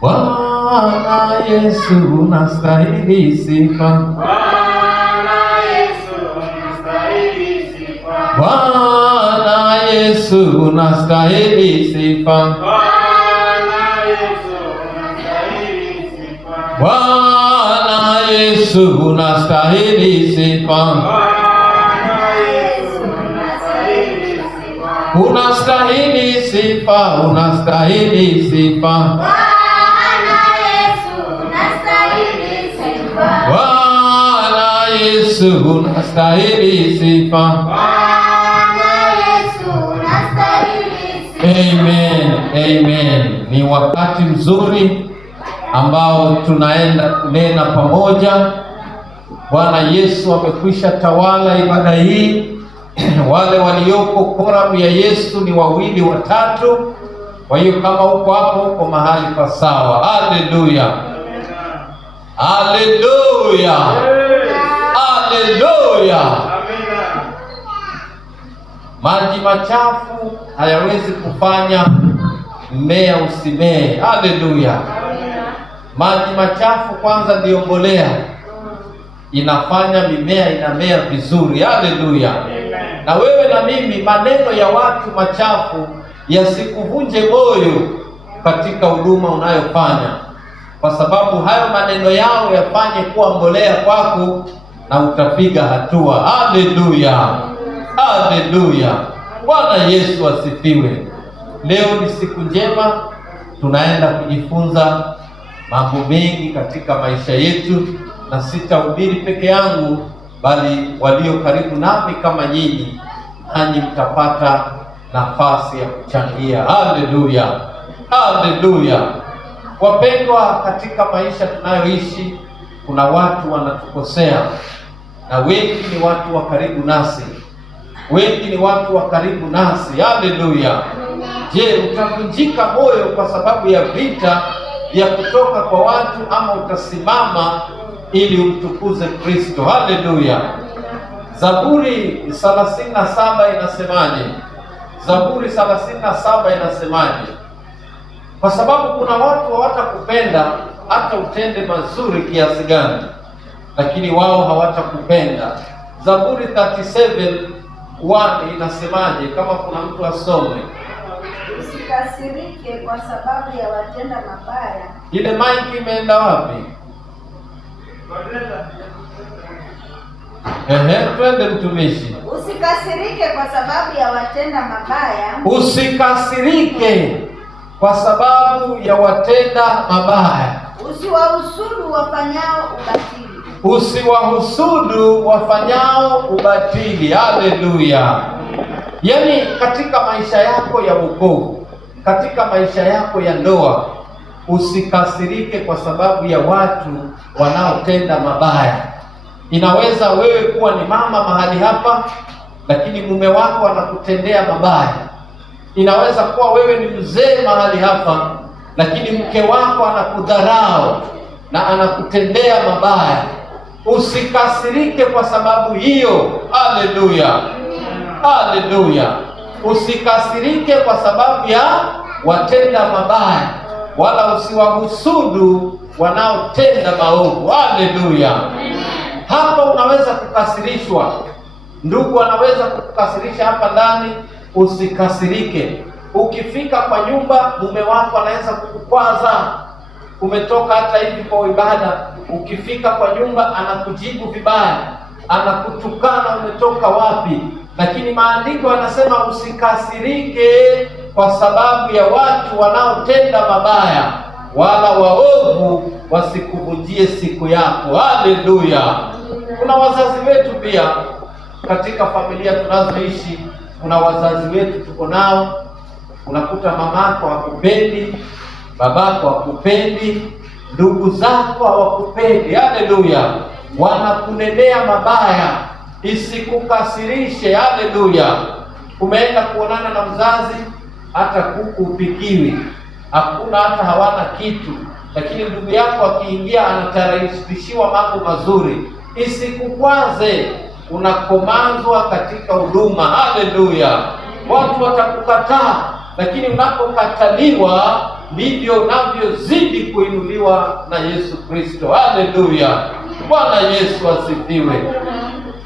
Bwana Yesu unastahili sifa. Bwana Yesu unastahili sifa. Bwana Yesu unastahili sifa. Bwana Yesu unastahili sifa. Bwana Yesu unastahili sifa. Unastahili sifa, unastahili sifa. Bwana Yesu unastahili sifa. Amen, amen. Ni wakati mzuri ambao tunaenda kunena pamoja. Bwana Yesu amekwisha tawala ibada hii. Wale walioko koramu ya Yesu ni 2 watatu. Kwa hiyo kama uko hapo, uko mahali pa sawa. Haleluya, haleluya, haleluya. Maji machafu hayawezi kufanya mmea usimee. Haleluya. Maji machafu kwanza ndiyo mbolea, inafanya mimea inamea vizuri. Haleluya. Na wewe na mimi, maneno ya watu machafu yasikuvunje moyo katika huduma unayofanya, kwa sababu hayo maneno yao yafanye kuwa mbolea kwako na utapiga hatua. Haleluya, haleluya. Bwana Yesu asifiwe. Leo ni siku njema, tunaenda kujifunza mambo mengi katika maisha yetu, na sitahubiri peke yangu, bali walio karibu nami kama nyinyi, nanyi mtapata nafasi ya kuchangia. Haleluya, haleluya. Wapendwa, katika maisha tunayoishi kuna watu wanatukosea, na wengi ni watu wa karibu nasi, wengi ni watu wa karibu nasi. Haleluya. Je, utavunjika moyo kwa sababu ya vita vya kutoka kwa watu, ama utasimama ili umtukuze Kristo? Haleluya. Zaburi 37 inasemaje? Zaburi 37 inasemaje? Kwa sababu kuna watu hawatakupenda hata utende mazuri kiasi gani, lakini wao hawatakupenda. Zaburi 37:1 inasemaje? Kama kuna mtu asome. Usikasirike kwa sababu ya watenda mabaya. Ile maiki imeenda wapi? Twende mtumishi. Usikasirike kwa sababu ya watenda mabaya. Usikasirike kwa sababu ya watenda mabaya. Usiwahusudu wafanyao ubatili. Usiwahusudu wafanyao ubatili. Haleluya. Yaani katika maisha yako ya wokovu, katika maisha yako ya ndoa, usikasirike kwa sababu ya watu wanaotenda mabaya. Inaweza wewe kuwa ni mama mahali hapa, lakini mume wako anakutendea mabaya. Inaweza kuwa wewe ni mzee mahali hapa, lakini mke wako anakudharau na anakutendea mabaya. Usikasirike kwa sababu hiyo. Haleluya, haleluya. Usikasirike kwa sababu ya watenda mabaya, wala usiwahusudu wanaotenda maovu. Haleluya. Hapa unaweza kukasirishwa, ndugu anaweza kukasirisha hapa ndani, usikasirike. Ukifika kwa nyumba, mume wako anaweza kukukwaza. Umetoka hata hivi kwa ibada, ukifika kwa nyumba anakujibu vibaya, anakutukana, umetoka wapi? Lakini maandiko yanasema usikasirike kwa sababu ya watu wanaotenda mabaya, wala waovu wasikuvunjie siku yako. Haleluya. Kuna wazazi wetu pia katika familia tunazoishi, kuna wazazi wetu tuko nao, unakuta mamako hakupendi, babako hakupendi, ndugu zako hawakupendi. Haleluya. Wanakunenea mabaya. Isikukasirishe. Haleluya. Umeenda kuonana na mzazi, hata kuku upikiwi, hakuna, hata hawana kitu, lakini ndugu yako akiingia anatayarishiwa mambo mazuri. Isikukwaze, unakomazwa katika huduma. Haleluya. Watu watakukataa, lakini unapokataliwa ndivyo unavyozidi kuinuliwa na Yesu Kristo. Haleluya! Bwana Yesu asifiwe.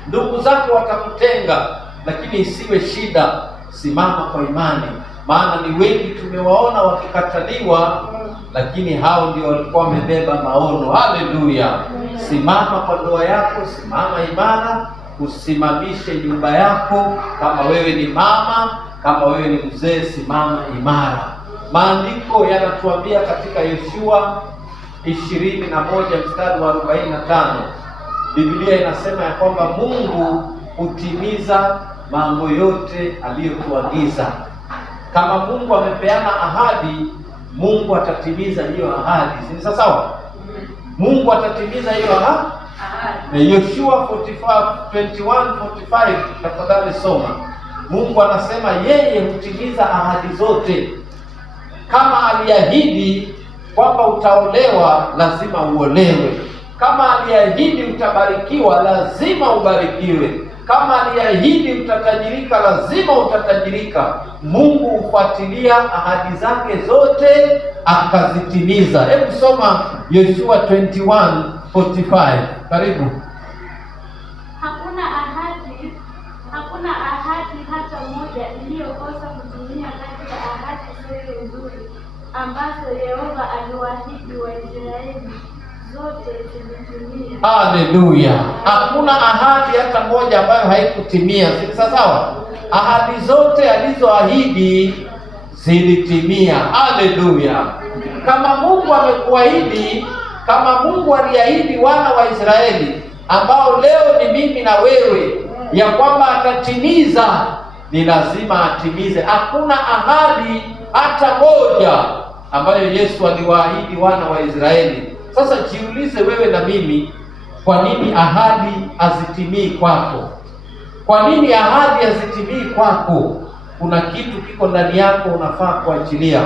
Ndugu zako watakutenga, lakini isiwe shida. Simama kwa imani, maana ni wengi tumewaona wakikataliwa, lakini hao ndio walikuwa wamebeba maono. Haleluya! Simama kwa ndoa yako, simama imara, usimamishe nyumba yako. Kama wewe ni mama, kama wewe ni mzee, simama imara. Maandiko yanatuambia katika Yoshua 21 mstari wa 45, Biblia inasema ya kwamba Mungu hutimiza mambo yote aliyotuagiza. Kama Mungu amepeana ahadi, Mungu atatimiza hiyo ahadi. Si sawa? Mungu atatimiza hiyo ahadi. Yoshua 21:45, tafadhali soma. Mungu anasema yeye hutimiza ahadi zote. Kama aliahidi kwamba utaolewa, lazima uolewe. Kama aliahidi utabarikiwa, lazima ubarikiwe. Kama aliahidi utatajirika, lazima utatajirika. Mungu hufuatilia ahadi zake zote akazitimiza. Hebu soma Yoshua 21:45. Karibu. Hakuna ahadi hata moja iliyokosa kutimia kati ya ahadi zote nzuri ambazo Yehova aliwaahidi Waisraeli. Zote zilitimia. Haleluya! Hakuna ahadi hata moja ambayo haikutimia. Si sawa? Ahadi zote alizoahidi zilitimia. Haleluya! Kama Mungu amekuahidi, kama Mungu aliahidi wana wa Israeli ambao leo ni mimi na wewe, ya kwamba atatimiza, ni lazima atimize. Hakuna ahadi hata moja ambayo Yesu aliwaahidi wana wa Israeli. Sasa jiulize wewe na mimi, kwa nini ahadi hazitimii kwako? Kwa nini ahadi hazitimii kwako? Kuna kitu kiko ndani yako unafaa kuachilia.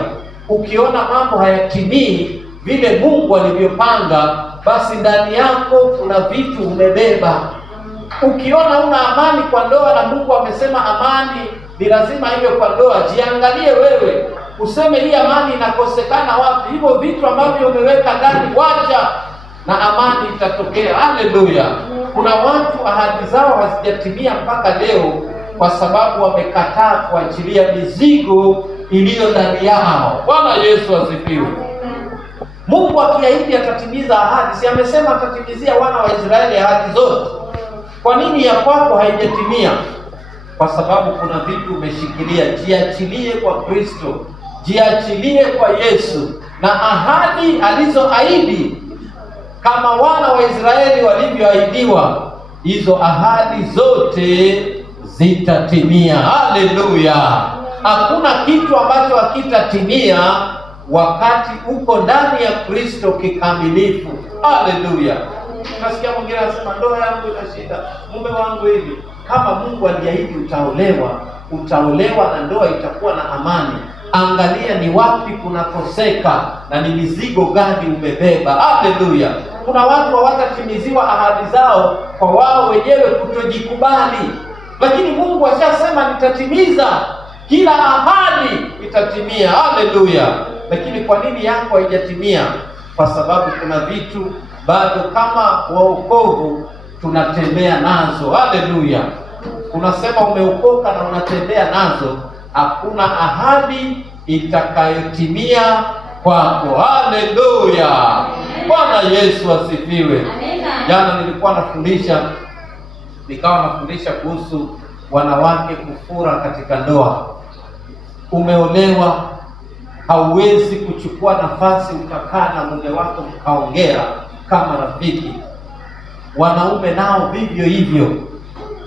Ukiona mambo hayatimii vile Mungu alivyopanga, basi ndani yako kuna vitu umebeba. Ukiona una amani kwa ndoa na Mungu amesema amani ni lazima iwe kwa ndoa, jiangalie wewe, useme hii amani inakosekana wapi? Hivyo vitu ambavyo umeweka ndani, wacha na amani itatokea. Haleluya! Kuna watu ahadi zao hazijatimia mpaka leo kwa sababu wamekataa kuachilia mizigo iliyo ndani yao. Bwana Yesu asifiwe. Mungu akiahidi atatimiza ahadi, si amesema atatimizia wana wa Israeli ahadi zote? Kwa nini ya kwako haijatimia? Kwa sababu kuna vitu umeshikilia. Jiachilie kwa Kristo, jiachilie kwa Yesu, na ahadi alizoahidi kama wana wa Israeli walivyoahidiwa, hizo ahadi zote zitatimia. Haleluya! Hakuna kitu ambacho hakitatimia wakati uko ndani ya Kristo kikamilifu. Haleluya! Nasikia mwingine anasema ndoa yangu ina shida, mume wangu hivi. Kama Mungu aliahidi utaolewa na ndoa itakuwa na amani. Angalia ni wapi kunakoseka na ni mizigo gani umebeba. Haleluya! Kuna watu hawatatimiziwa ahadi zao kwa wao wenyewe kutojikubali, lakini Mungu ashasema nitatimiza kila ahadi, itatimia. Haleluya! Lakini kwa nini yako haijatimia? Kwa sababu kuna vitu bado kama waokovu tunatembea nazo. Haleluya! Unasema umeokoka na unatembea nazo, hakuna ahadi itakayotimia kwako. Haleluya! Bwana Yesu asifiwe. Jana nilikuwa nafundisha kuhusu wanawake kufura katika ndoa. Umeolewa, hauwezi kuchukua nafasi ukakaa na mume wako mkaongea kama rafiki. Wanaume nao vivyo hivyo.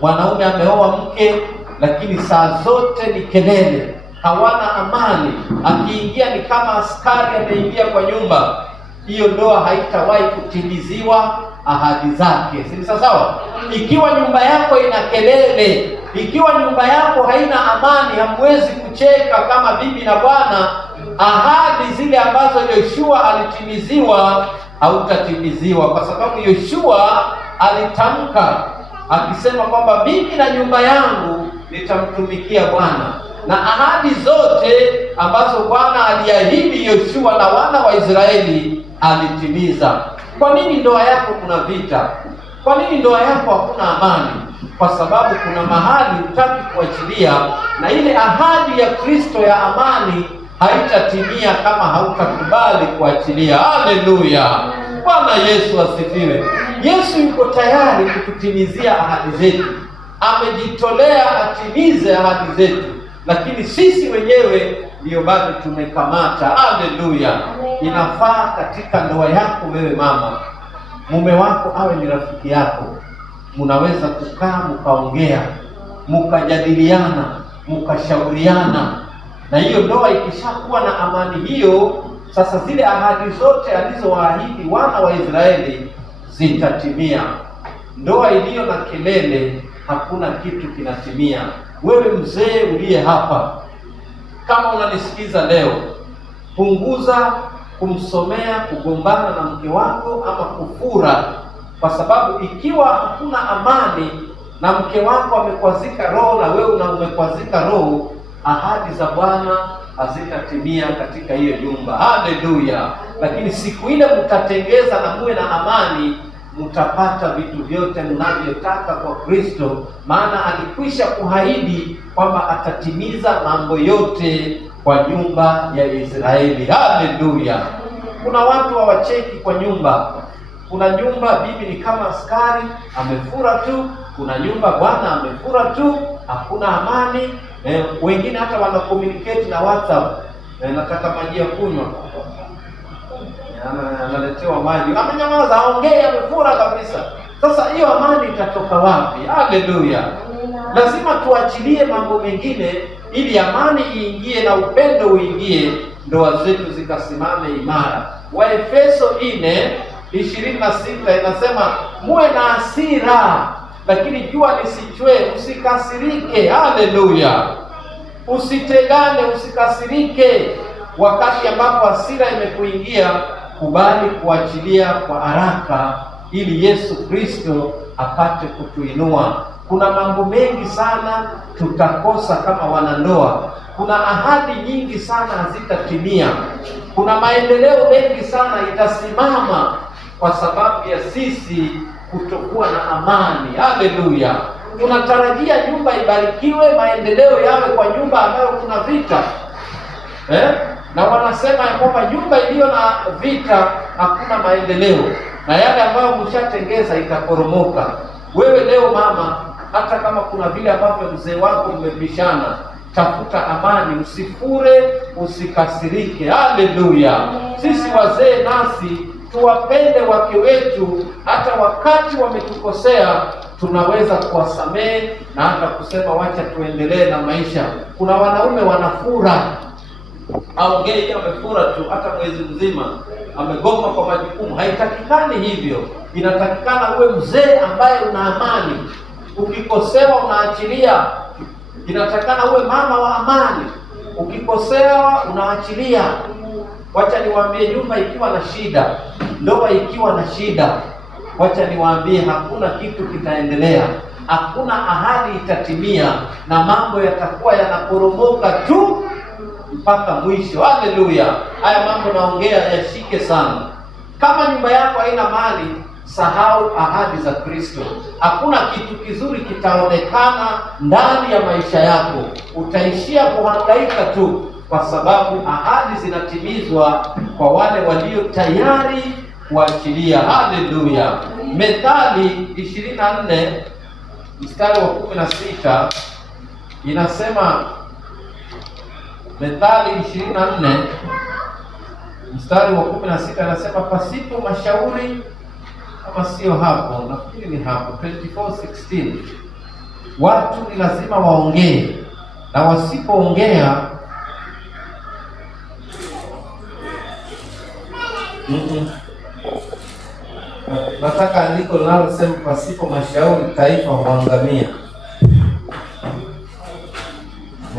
Mwanaume ameoa mke, lakini saa zote ni kelele, hawana amani. Akiingia ni kama askari ameingia kwa nyumba. Hiyo ndoa haitawahi kutimiziwa ahadi zake. Si sawa? Ikiwa nyumba yako ina kelele, ikiwa nyumba yako haina amani, hamwezi kucheka kama bibi na bwana, ahadi zile ambazo Yoshua alitimiziwa hautatimiziwa, kwa sababu Yoshua alitamka akisema kwamba mimi na nyumba yangu nitamtumikia Bwana, na ahadi zote ambazo Bwana aliahidi Yoshua na wana wa Israeli alitimiza. Kwa nini ndoa yako kuna vita? Kwa nini ndoa yako hakuna amani? Kwa sababu kuna mahali hutaki kuachilia, na ile ahadi ya Kristo ya amani haitatimia kama hautakubali kuachilia. Haleluya! Bwana Yesu asifiwe. Yesu yuko tayari kututimizia ahadi zetu, amejitolea atimize ahadi zetu, lakini sisi wenyewe ndio bado tumekamata. Haleluya! Inafaa katika ndoa yako, wewe mama, mume wako awe ni rafiki yako, mnaweza kukaa mkaongea, mkajadiliana, mkashauriana, na hiyo ndoa ikishakuwa na amani hiyo, sasa zile ahadi zote alizowaahidi wana wa Israeli zitatimia. Ndoa iliyo na kelele, hakuna kitu kinatimia. Wewe mzee uliye hapa, kama unanisikiza leo, punguza kumsomea kugombana na mke wako ama kufura, kwa sababu ikiwa hakuna amani na mke wako amekwazika roho na wewe umekwazika roho, ahadi za Bwana hazitatimia katika hiyo nyumba. Haleluya! Lakini siku ile mtatengeza na muwe na amani, mtapata vitu vyote mnavyotaka kwa Kristo, maana alikwisha kuahidi kwamba atatimiza mambo yote kwa nyumba ya Israeli. Haleluya! Kuna watu hawacheki kwa nyumba. Kuna nyumba bibi ni kama askari, amefura tu. Kuna nyumba bwana amefura tu, hakuna amani. Wengine hata wana communicate na WhatsApp, nataka maji ya kunywa, analetewa maji, amenyamaza, aongee, amefura kabisa. Sasa hiyo amani itatoka wapi? Haleluya! Lazima tuachilie mambo mengine ili amani iingie na upendo uingie, ndoa zetu zikasimame imara. Waefeso 4:26 inasema muwe na hasira, lakini jua lisichwe, usikasirike. Haleluya! Usitegane, usikasirike. Wakati ambapo hasira imekuingia, kubali kuachilia kwa haraka ili Yesu Kristo apate kutuinua. Kuna mambo mengi sana tutakosa kama wanandoa. Kuna ahadi nyingi sana hazitatimia. Kuna maendeleo mengi sana itasimama kwa sababu ya sisi kutokuwa na amani. Haleluya! Tunatarajia nyumba ibarikiwe, maendeleo yawe kwa nyumba ambayo kuna vita. Na wanasema ya kwamba nyumba iliyo na vita hakuna maendeleo, na yale ambayo mshatengeza itaporomoka. Wewe leo mama, hata kama kuna vile ambavyo mzee wako mmebishana, tafuta amani, usifure, usikasirike. Haleluya! Sisi wazee nasi tuwapende wake wetu, hata wakati wametukosea tunaweza kuwasamehe na hata kusema wacha tuendelee na maisha. Kuna wanaume wanafura, aongee amefura tu, hata mwezi mzima amegoma kwa majukumu. Haitakikani hivyo. Inatakikana uwe mzee ambaye una amani, ukikosewa unaachilia. Inatakikana uwe mama wa amani, ukikosewa unaachilia. Wacha niwaambie, nyumba ikiwa na shida, ndoa ikiwa na shida, wacha niwaambie, hakuna kitu kitaendelea, hakuna ahadi itatimia, na mambo yatakuwa yanaporomoka tu mpaka mwisho. Haleluya! Haya mambo naongea yashike sana. Kama nyumba yako haina mali, sahau ahadi za Kristo. Hakuna kitu kizuri kitaonekana ndani ya maisha yako, utaishia kuhangaika tu, kwa sababu ahadi zinatimizwa kwa wale walio tayari kuachilia. Haleluya! Methali 24 mstari wa 16 inasema, Methali 24 mstari wa 16 inasema, pasipo mashauri, kama sio hapo, nafikiri ni hapo 24:16, watu ni lazima waongee, na wasipoongea nataka andiko linalosema pasipo mashauri taifa huangamia.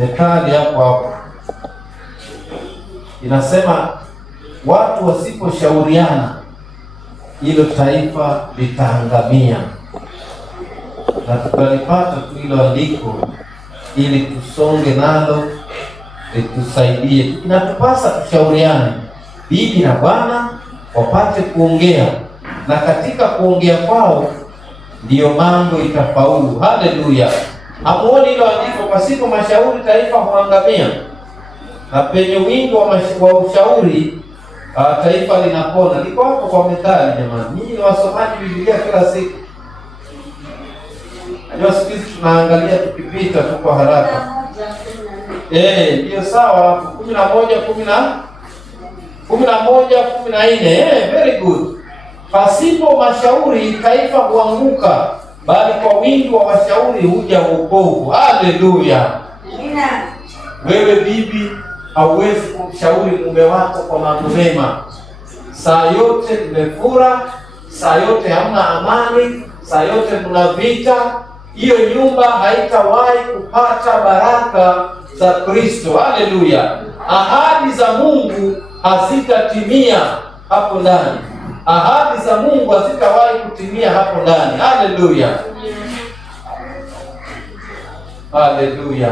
Methali hapo inasema watu wasiposhauriana, hilo taifa litaangamia. Na tutalipata tu hilo andiko ili tusonge nalo tusaidie. Inatupasa tushauriane, bibi na bwana wapate kuongea, na katika kuongea kwao ndiyo mambo itafaulu. Haleluya! Hamuoni hilo andiko, pasipo mashauri taifa huangamia, na penye wingi wa ushauri taifa linapona. Liko hapo kwa Methali. Jamani, nyinyi ni wasomaji Biblia kila siku. Najua siku hizi tunaangalia tukipita tu kwa haraka. Ndio sawa. 11:14. Very good. Pasipo mashauri taifa huanguka, bali kwa wingi wa washauri huja wokovu. Haleluya. Amina. Wewe bibi hauwezi kumshauri mume wako kwa mambo mema. Saa yote mmefura, saa yote hamna amani, saa yote mna vita. Hiyo nyumba haitawahi kupata baraka za Kristo. Haleluya. Ahadi za Mungu hazitatimia hapo ndani. Ahadi za Mungu hazitawahi kutimia hapo ndani. Haleluya. Haleluya.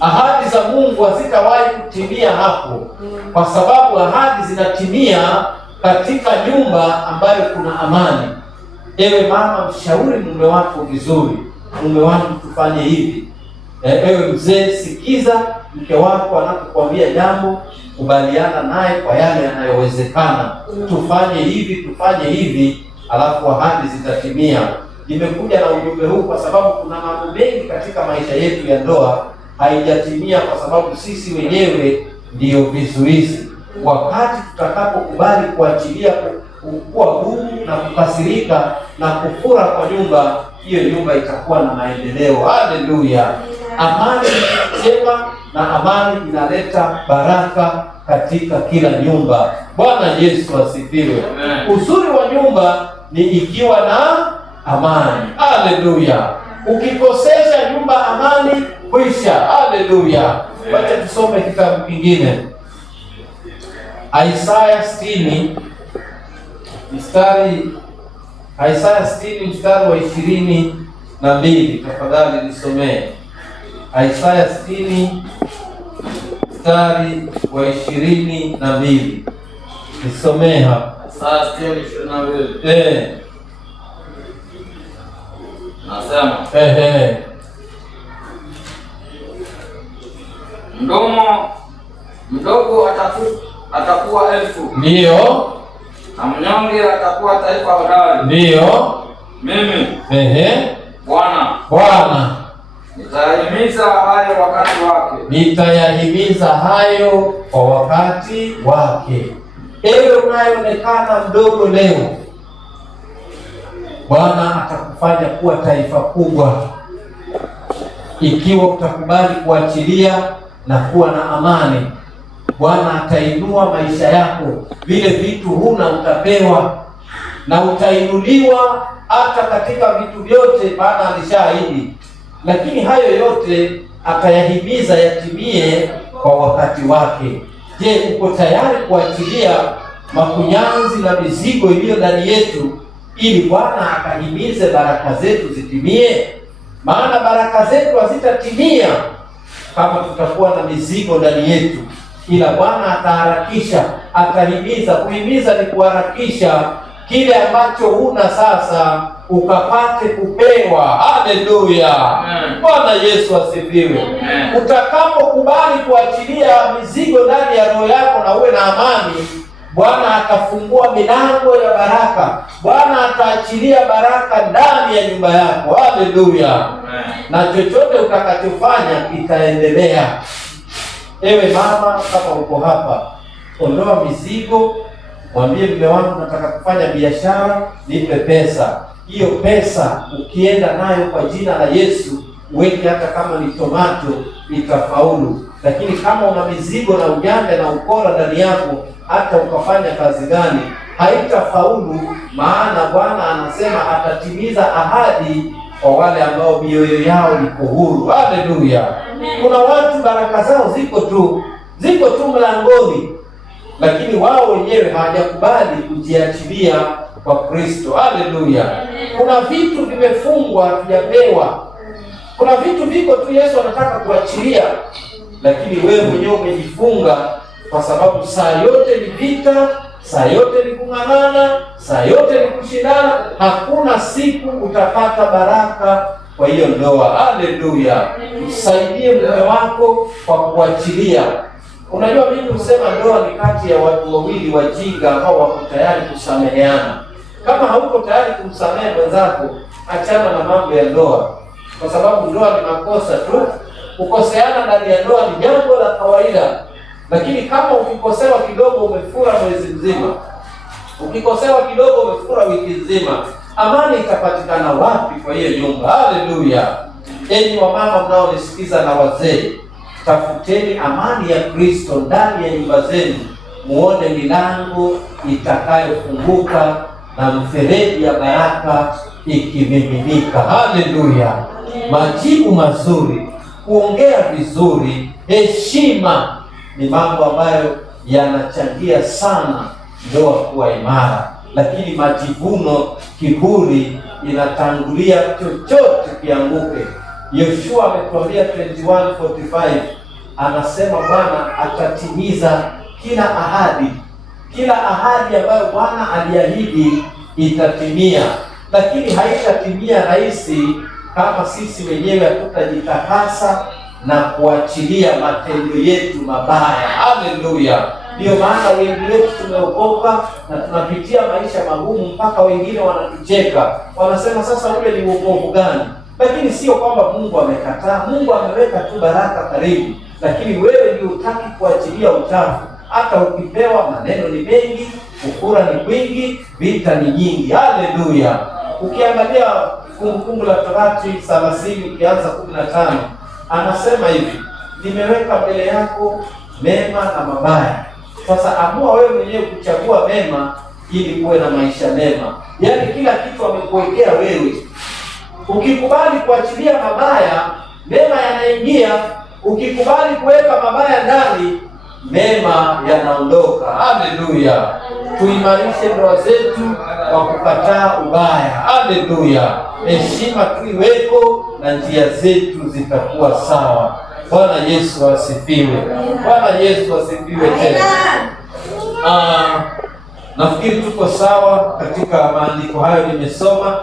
Ahadi za Mungu hazitawahi kutimia hapo, kwa sababu ahadi zinatimia katika nyumba ambayo kuna amani. Ewe mama, mshauri mume wako vizuri. Mume wangu, tufanye hivi. Ewe mzee, sikiza mke wako anapokuambia jambo, kubaliana naye kwa yale yanayowezekana. Tufanye hivi, tufanye hivi, alafu ahadi zitatimia. Nimekuja na ujumbe huu kwa sababu kuna mambo mengi katika maisha yetu ya ndoa haijatimia kwa sababu sisi wenyewe ndiyo vizuizi. Wakati tutakapokubali kuachilia kuwa gumu na kukasirika na kufura kwa nyumba, hiyo nyumba itakuwa na maendeleo. Haleluya. Amani njema na amani inaleta baraka katika kila nyumba. Bwana Yesu asifiwe. Uzuri wa nyumba ni ikiwa na amani. Haleluya. Ukikosesha nyumba amani, kwisha. Haleluya. Wacha tusome kitabu kingine, Isaya 60 mstari wa 22. Tafadhali nisomee Isaya 60 mstari wa 22. Nisomee hapa. Isaya 60:22. Nasema mdogo atakuwa elfu, ndio, na mnyonge atakuwa taifa hodari. Ndio. Mimi Bwana nitayahimiza hayo wakati wake. Nitayahimiza hayo kwa wakati wake. Ewe unayeonekana mdogo leo, Bwana atakufanya kuwa taifa kubwa ikiwa utakubali kuachilia na kuwa na amani. Bwana atainua maisha yako. Vile vitu huna utapewa, na utainuliwa hata katika vitu vyote, maana alishaahidi. Lakini hayo yote atayahimiza yatimie kwa wakati wake. Je, uko tayari kuachilia makunyanzi na mizigo iliyo ndani yetu ili Bwana akahimize baraka zetu zitimie? Maana baraka zetu hazitatimia kama tutakuwa na mizigo ndani yetu, ila Bwana ataharakisha, atahimiza. Kuhimiza ni kuharakisha kile ambacho huna sasa ukapate kupewa. Haleluya. Bwana Yesu asifiwe. Utakapokubali kuachilia mizigo ndani ya roho yako na uwe na amani, Bwana atafungua milango ya baraka. Bwana ataachilia baraka ndani ya nyumba yako. Haleluya. Na chochote utakachofanya kitaendelea. Ewe mama, kama uko hapa, ondoa mizigo. Mwambie mume wangu, nataka kufanya biashara, nipe pesa. Hiyo pesa ukienda nayo kwa jina la Yesu, uweke hata kama ni tomato, itafaulu. Lakini kama una mizigo na ujanja na ukora ndani yako, hata ukafanya kazi gani, haitafaulu. Maana Bwana anasema atatimiza ahadi kwa wale ambao mioyo yao iko huru. Haleluya. Kuna watu baraka zao ziko tu mlangoni, lakini wao wenyewe hawajakubali kujiachilia kwa Kristo. Haleluya. Kuna vitu vimefungwa, hatujapewa. Kuna vitu viko tu Yesu anataka kuachilia. lakini wewe mwenyewe umejifunga, kwa sababu saa yote ni vita, saa yote ni kung'ang'ana, saa yote ni kushindana. Hakuna siku utapata baraka kwa hiyo ndoa. Haleluya! Msaidie mume wako kwa kuachilia. Unajua, mimi husema ndoa ni kati ya watu wawili wajinga ambao wako tayari kusameheana. Kama hauko tayari kumsamehe mwenzako, achana na mambo ya ndoa, kwa sababu ndoa ni makosa tu. Kukoseana ndani ya ndoa ni jambo la kawaida, lakini kama ukikosewa kidogo umefura mwezi mzima, ukikosewa kidogo umefura wiki nzima, amani itapatikana wapi kwa hiyo nyumba? Haleluya! Enyi wamama mnaonisikiza na wazee, tafuteni amani ya Kristo ndani ya nyumba zenu, muone milango itakayofunguka na mfereji ya baraka ikimiminika. Haleluya! Majibu mazuri, kuongea vizuri, heshima ni mambo ambayo yanachangia sana ndoa kuwa imara. Lakini majivuno, kiburi inatangulia chochote kianguke. Yoshua ametuambia 21:45, anasema Bwana atatimiza kila ahadi ambayo Bwana aliahidi itatimia, lakini haitatimia rahisi kama sisi wenyewe hatutajitakasa na kuachilia matendo yetu mabaya. Haleluya! Ndio maana wengi wetu tumeokoka na tunapitia maisha magumu, mpaka wengine wanatucheka, wanasema sasa ule ni wokovu gani? Lakini sio kwamba Mungu amekataa. Mungu ameweka tu baraka karibu, lakini wewe ndio hutaki kuachilia uchafu. Hata ukipewa, maneno ni mengi, ukura ni kwingi, vita ni nyingi. Haleluya! Ukiangalia Kumbukumbu la Torati 30 ukianza 15, anasema hivi, nimeweka mbele yako mema na mabaya. Sasa amua wewe mwenyewe kuchagua mema ili kuwe na maisha mema. Yaani kila kitu amekuwekea wewe. Ukikubali kuachilia mabaya, mema yanaingia. Ukikubali kuweka mabaya ndani, mema yanaondoka. Haleluya! Tuimarishe ndoa zetu kwa kukataa ubaya. Haleluya! Heshima tuiweko na njia zetu zitakuwa sawa. Bwana Yesu asifiwe. Bwana Yesu asifiwe tena. Nafikiri tuko sawa katika maandiko hayo nimesoma,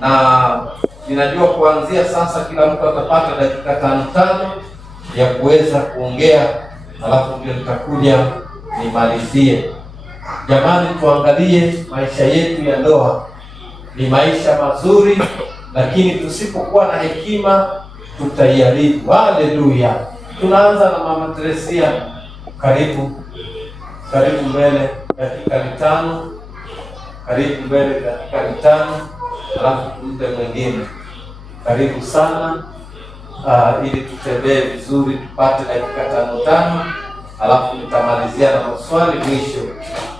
na ninajua kuanzia sasa kila mtu atapata dakika 5 ya kuweza kuongea, alafu ndio nitakuja nimalizie. Jamani, tuangalie maisha yetu ya ndoa. Ni maisha mazuri, lakini tusipokuwa na hekima tutaiharibu. Haleluya! Tunaanza na Mama Teresia. Karibu mbele, dakika 5. Karibu mbele, dakika 5, alafu mpe mwingine. Karibu sana, ili tutembee vizuri, tupate dakika 5, alafu tutamalizia na maswali mwisho,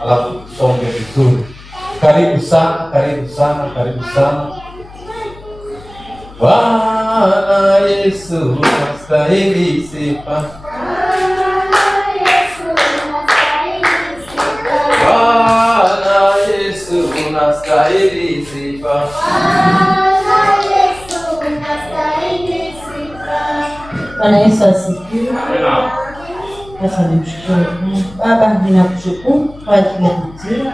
alafu tusonge vizuri. Karibu sana, karibu sana, karibu sana. Bwana Yesu unastahili sifa. Bwana Yesu unastahili sifa. Bwana Yesu asifiwe. Sasa nimshukuru Baba, ninakushukuru kwa ajili ya kutia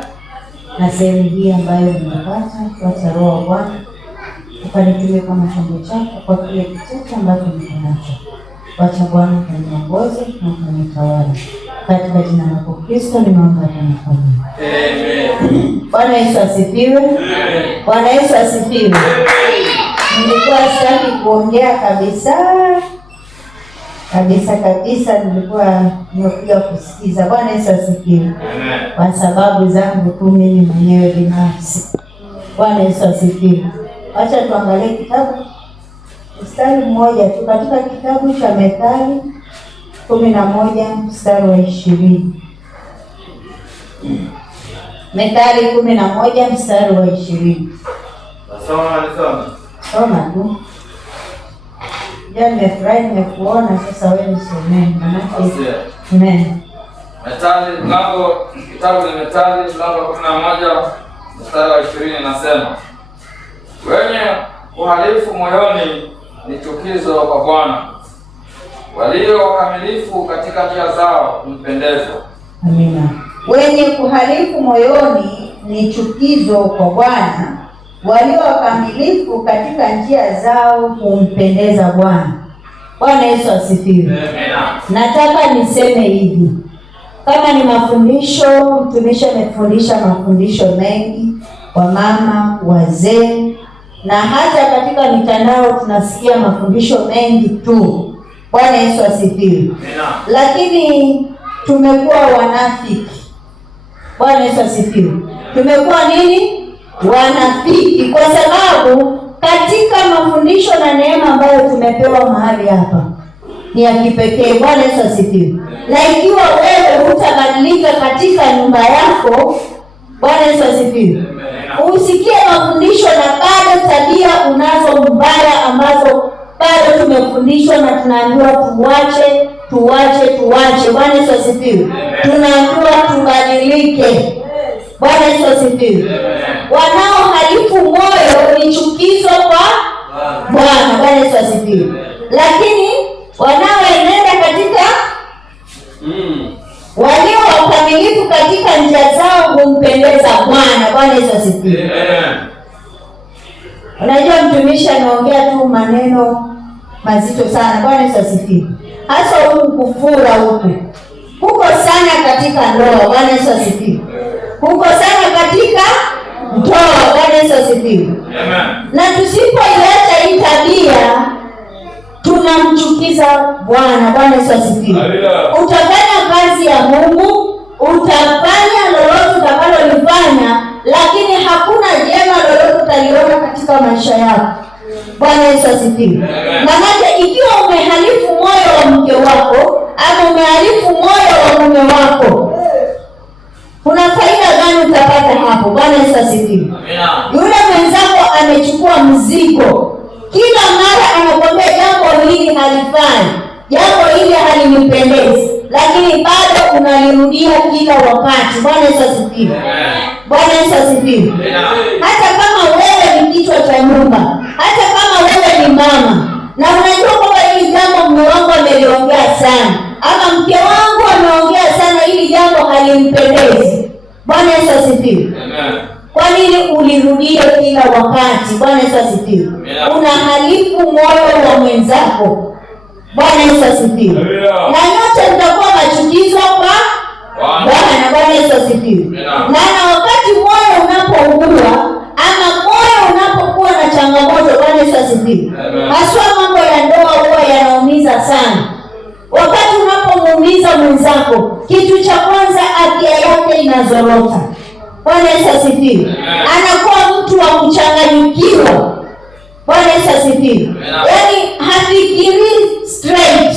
na sehemu hii ambayo nimepata kwa Roho wa Bwana, ukanitumie kama chombo chako kwa kile kichache ambacho niko nacho. Wacha Bwana kaniongoze na kunitawala. Katika jina lako Kristo nimeomba na kuamini. Amen. Bwana Yesu asifiwe. Bwana Yesu asifiwe. Nilikuwa sitaki kuongea kabisa, nilikuwa nimekuja kusikiza. Bwana Yesu asifiwe. Kwa sababu zangu tu mimi mwenyewe binafsi. Bwana Yesu asifiwe. Acha tuangalie kitabu mstari mmoja tu katika kitabu cha Methali 11 mstari wa 20. Methali 11 mstari wa 20. Soma tu. Nimefurahi nimekuona, sasa wewe nisomee manake. Amen. Methali kitabu ni Methali mlango 11 mstari wa 20 inasema, wenye uhalifu moyoni ni chukizo kwa Bwana, walio wakamilifu katika njia zao humpendeza. Amina. Wenye kuhalifu moyoni ni chukizo kwa Bwana, walio wakamilifu katika njia zao humpendeza Bwana. Bwana Yesu asifiwe. Nataka niseme hivi, kama ni mafundisho, mtumishi amefundisha mafundisho mengi, wamama, wazee, na hata katika mitandao tunasikia mafundisho mengi tu. Bwana Yesu asifiwe. Lakini tumekuwa wanafiki. Bwana Yesu asifiwe. Tumekuwa nini? Wanafiki, kwa sababu katika mafundisho na neema ambayo tumepewa mahali hapa ni ya kipekee. Bwana Yesu asifiwe. Na ikiwa wewe hutabadilika katika nyumba yako, Bwana Yesu asifiwe, usikie mafundisho na bado tabia unazo mbaya ambazo bado tumefundishwa na tunaambiwa tuache. Bwana Yesu asifiwe. Tunaambiwa tubadilike. Bwana Yesu asifiwe. Wanaohalifu moyo ni chukizo kwa Bwana. Bwana Yesu asifiwe. Lakini wanaoenenda katika walio wakamilifu katika njia zao humpendeza Bwana. Bwana Yesu asifiwe. Unajua mtumishi anaongea tu maneno mazito sana. Bwana Yesu asifiwe. Hasa huku kufura huko sana katika ndoa. Bwana Yesu asifiwe. Huko sana katika ndoa. Bwana Yesu asifiwe. Na tusipoiacha hii tabia tunamchukiza Bwana. Bwana Yesu asifiwe. Utafanya kazi ya Mungu, utafanya lolote utakalolifanya, lakini hakuna jema lolote utaliona katika maisha yako. Bwana Yesu asifiwe. Maana ikiwa umehalifu moyo wa mke wako ama umehalifu moyo wa mume wako, kuna faida gani utapata hapo? Bwana Yesu asifiwe. Yule mwenzako amechukua mzigo, kila mara anakwambia jambo hili halifai, jambo hili halinipendezi, lakini bado unalirudia kila wakati. Bwana Yesu asifiwe. Bwana Yesu asifiwe. Hata kama wewe ni kichwa cha nyumba, hata kama wewe ni mama, na unajua kwamba hili jambo mume wangu ameliongea sana, ama mke wangu ameongea sana, hili jambo halimpendezi. Bwana Yesu asifiwe. Kwa nini ulirudie kila wakati? Bwana Yesu asifiwe. Unahalifu moyo wa mwenzako. Bwana Yesu asifiwe. Na yote mtakuwa machukizo kwa Bwana. Bwana Yesu asifiwe. Na wakati moyo unapougua ama moyo unapokuwa na changamoto, Bwana Yesu asifiwe, haswa mambo ya ndoa huwa yanaumiza sana. Wakati unapomuumiza mwenzako, kitu cha kwanza afya yake inazorota. Bwana Yesu asifiwe. Anakuwa mtu wa kuchanganyikiwa. Bwana Yesu asifiwe. Yaani hafikiri straight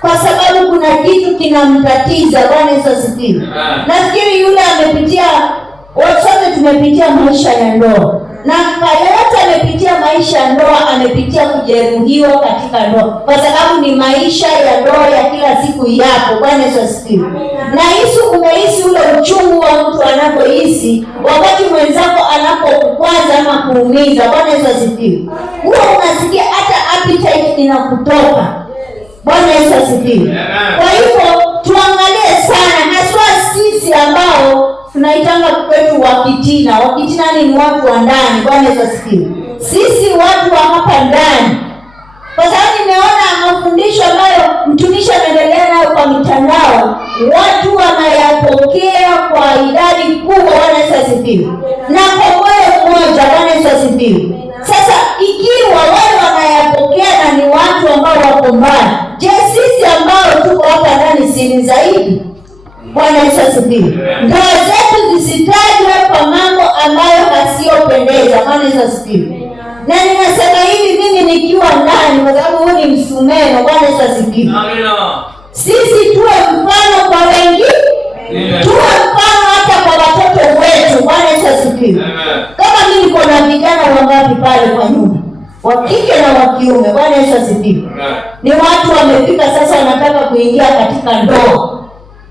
kwa sababu kuna kitu kinamtatiza. Bwana Yesu asifiwe. Nafikiri yule amepitia, wote tumepitia maisha ya ndoa, na yote amepitia maisha ya ndoa, amepitia kujeruhiwa katika ndoa, kwa sababu ni maisha ya ndoa ya kila siku yapo. Bwana Yesu asifiwe. Na Yesu umehisi ule uchungu wa mtu anapohisi wakati mwenzako anapokukwaza ama kuumiza. Bwana Yesu asifiwe. Huwa unasikia hata appetite inakutoka. Bwana Yesu asifiwe. Kwa hivyo tuangalie sana, haswa sisi ambao tunaitanga kwetu wakitina. Wakitina ni watu wa ndani. Bwana Yesu asifiwe. Sisi watu wa hapa ndani, kwa sababu nimeona mafundisho ambayo mtumishi anaendelea nayo kwa mitandao, watu wanayapokea kwa idadi kubwa. Bwana Yesu asifiwe. Na kwa moyo mmoja. Bwana Yesu asifiwe. Sasa ikiwa wale wanayapokea na ni watu ambao wako mbali, je, sisi ambao tuko hapa ndani si ni zaidi? Bwana Yesu asifiwe. Ndoa zetu zisitajwe kwa mambo ambayo hasiyopendeza. Bwana Yesu asifiwe. Na ninasema hivi mimi nikiwa ndani, kwa sababu huu ni msumeno. Bwana Yesu asifiwe. Sisi tuwe mfano kwa wengine, tuwe mfano hata kwa watoto wetu. Bwana Yesu asifiwe. Kama mimi niko na vijana wangapi pale kwa nyumba, wa kike na wa kiume. Bwana Yesu asifiwe. Ni watu wamefika sasa wanataka kuingia katika ndoa.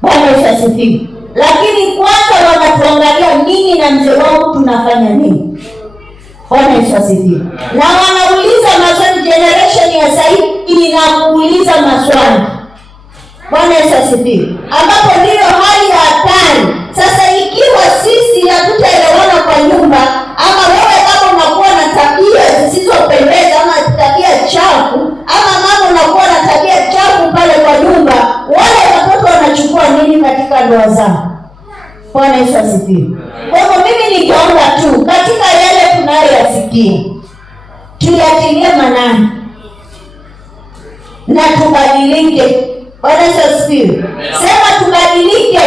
Bwana Yesu asifiwe. Lakini kwanza wanatuangalia mimi na mzee wangu tunafanya nini. Bwana Yesu asifiwe. Na wanauliza maswali, generation ya sasa inakuuliza maswali. Bwana Yesu asifiwe. Ambapo ndio hali ya hatari. Sasa ikiwa sisi hatutaelewana kwa nyumba, ama wewe kama unakuwa na tabia zisizopendeza ama tabia chafu, ama mama unakuwa na tabia chafu pale kwa nyumba, wale watoto wanachukua nini katika ndoa zao? Bwana Yesu asifiwe. Kwa hivyo mimi ningeomba tu katika yale tunayoyasikia tuyatilie manani na tubadilike. Bwana Yesu asifiwe. Sema tubadilike.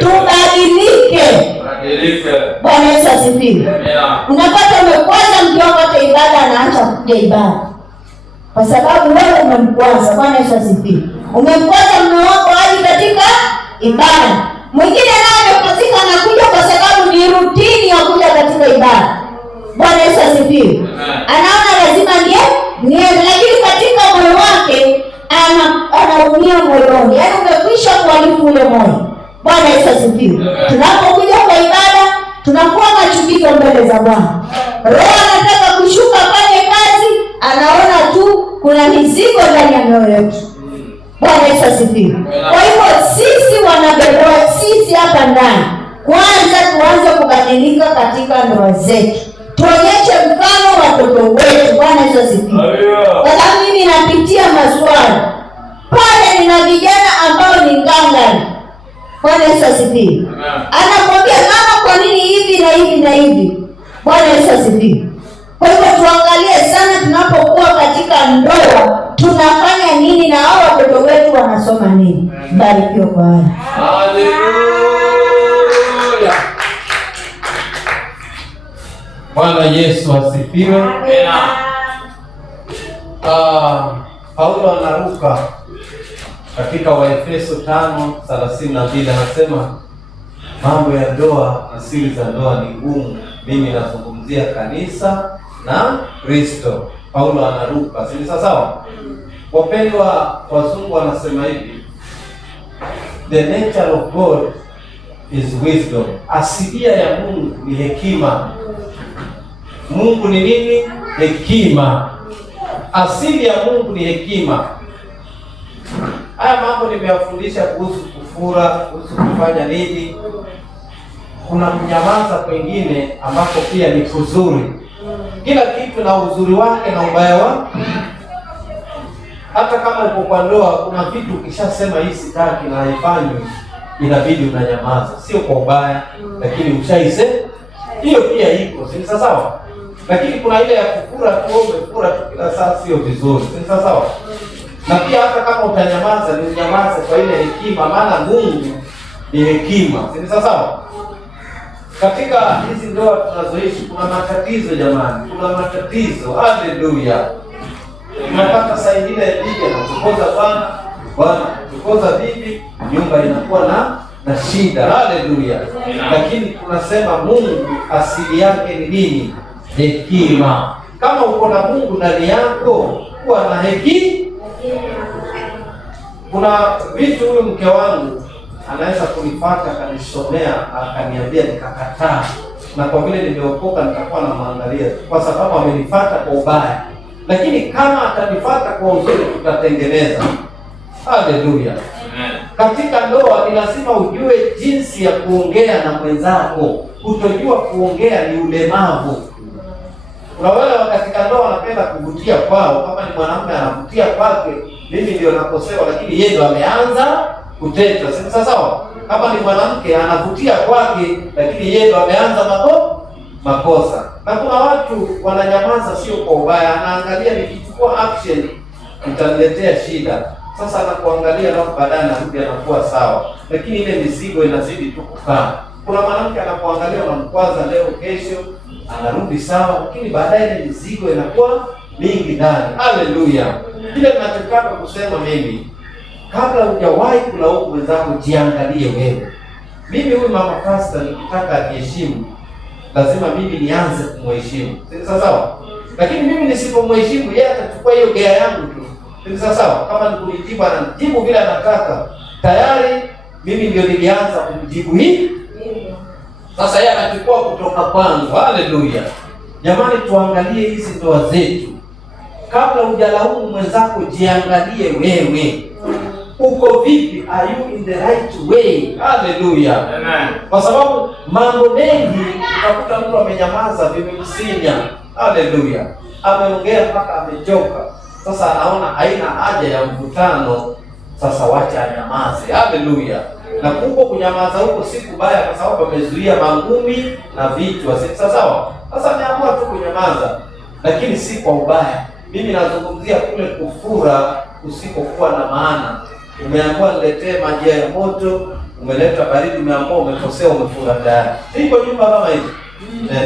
Tubadilike. Bwana Yesu asifiwe. Unapata umekwaza mke wako hata ibada anaacha kuja ibada, kwa sababu wewe umemkwaza. Bwana Yesu asifiwe. Umemkwaza mume wako hadi katika ibada. Mwingine naye amepazika anakuja kwa sababu ni rutini ya kuja katika ibada. Bwana Yesu asifiwe. Anaona lazima niende, lakini katika moyo wake anaumia moyoni. Yaani umekwisha kuharibu ule moyo. Bwana Yesu asifiwe. Tunapokuja kwa ibada tunakuwa machukizo mbele za Bwana. Roho anataka kushuka pale kazi, anaona tu kuna mizigo ndani ya mioyo yetu. Bwana Yesu asifiwe. Kwa hivyo sisi wanabebwa, sisi hapa ndani, kwanza tuanze kubadilika katika ndoa zetu. Tuonyeshe mfano watoto wetu. Bwana Yesu asifiwe. Kwa sababu mimi napitia maswali pale, nina vijana ambao ni ngangari. Bwana Yesu asifiwe. Anakwambia mama, kwa nini hivi na hivi na hivi? Bwana Yesu asifiwe. Kwa hivyo tuangalie sana tunapokuwa katika ndoa tunafanya nini na hao watoto wetu wanasoma nini. Barikiwa kwa haya. Haleluya. Bwana Yesu asifiwe. Paulo anaruka katika Waefeso 5:32 anasema mambo ya ndoa na siri za ndoa ni ngumu. Mimi nazungumzia kanisa na Kristo. Paulo anaruka, si sawa? Wapendwa, wazungu wanasema hivi, the nature of God is wisdom. Asilia ya Mungu ni hekima. Mungu ni nini? Hekima. Asili ya Mungu ni hekima. Haya mambo nimeyafundisha kuhusu kufura, kuhusu kufanya nini. Kuna kunyamaza kwengine ambapo pia ni kuzuri. Kila kitu na uzuri wake na ubaya wake. Hata kama uko kwa ndoa, kuna vitu ukishasema hii sitaki na haifanywi, inabidi unanyamaza. Sio kwa ubaya, lakini ushaisema. Hiyo pia iko, si sawa? Lakini kuna ile ya kufura tu, umefura tu kila saa, sio vizuri. Si sawa? Na pia hata kama utanyamaza, ni unyamaze kwa ile hekima, maana Mungu ni hekima. Si sawa? Katika hizi ndoa tunazoishi kuna matatizo jamani, kuna matatizo. Haleluya. Tunapata saa nyingine bibi anatukoza bwana tukoza bibi, nyumba inakuwa na shida. Haleluya. Lakini tunasema Mungu asili yake ni nini? Hekima. Kama uko na Mungu ndani yako, kuwa na hekima. Kuna vitu huyu mke wangu anaweza kunipata akanisomea akaniambia nikakataa, na kwa vile nimeokoka nitakuwa na maangalia kwa sababu amenifuata kwa ubaya, lakini kama atanifuata kwa uzuri tutatengeneza. Haleluya. Katika ndoa ni lazima ujue jinsi ya kuongea na mwenzako. Kutojua kuongea ni ulemavu. Kuna wale katika ndoa wanapenda kuvutia kwao, kama ni mwanamume anavutia kwake, mimi ndio nakosewa, lakini yeye ndo ameanza kutenda. Si sawa? Kama ni mwanamke anavutia kwake, lakini yeye ndo ameanza makosa. Na kuna watu wananyamaza sio kwa ubaya, anaangalia nikichukua action itaniletea shida. Sasa anakuangalia na baadaye anarudi anakuwa sawa, lakini ile mizigo inazidi tu kukaa. Kuna mwanamke anakuangalia unamkwaza leo, kesho anarudi sawa, lakini baadaye ile mizigo inakuwa mingi ndani. Haleluya. Kile ninachotaka kusema mimi, kabla hujawahi kulaumu mwenzako, jiangalie wewe. Mimi huyu mama pastor nikitaka niheshimu, lazima mimi nianze kumheshimu. Si sawa? Lakini mimi nisipomheshimu, yeye atachukua hiyo gea yangu tu. Si sawa? Kama nikunijibu anajibu vile anataka, tayari mimi ndio nilianza kumjibu hivi. Sasa yeye anachukua kutoka kwangu. Haleluya. Jamani, tuangalie hizi ndoa zetu. kabla hujalaumu mwenzako, jiangalie wewe. Uko vipi? Are you in the right way? Haleluya. Amen. Kwa sababu mambo mengi utakuta mtu amenyamaza, vimemsinya. Haleluya. Ameongea mpaka amechoka. Sasa anaona haina haja ya mvutano. Sasa wacha anyamaze. Haleluya. Na kuko kunyamaza huko si kubaya, kwa sababu amezuia mangumi na vichwa. Si sawa? Sasa ameamua tu kunyamaza, lakini si kwa ubaya. Mimi nazungumzia kule kufura usikokuwa na maana. Umeamua niletee maji ya moto, umeleta baridi, umeamua umekosea, umefura tayari. Iko nyumba kama hizo.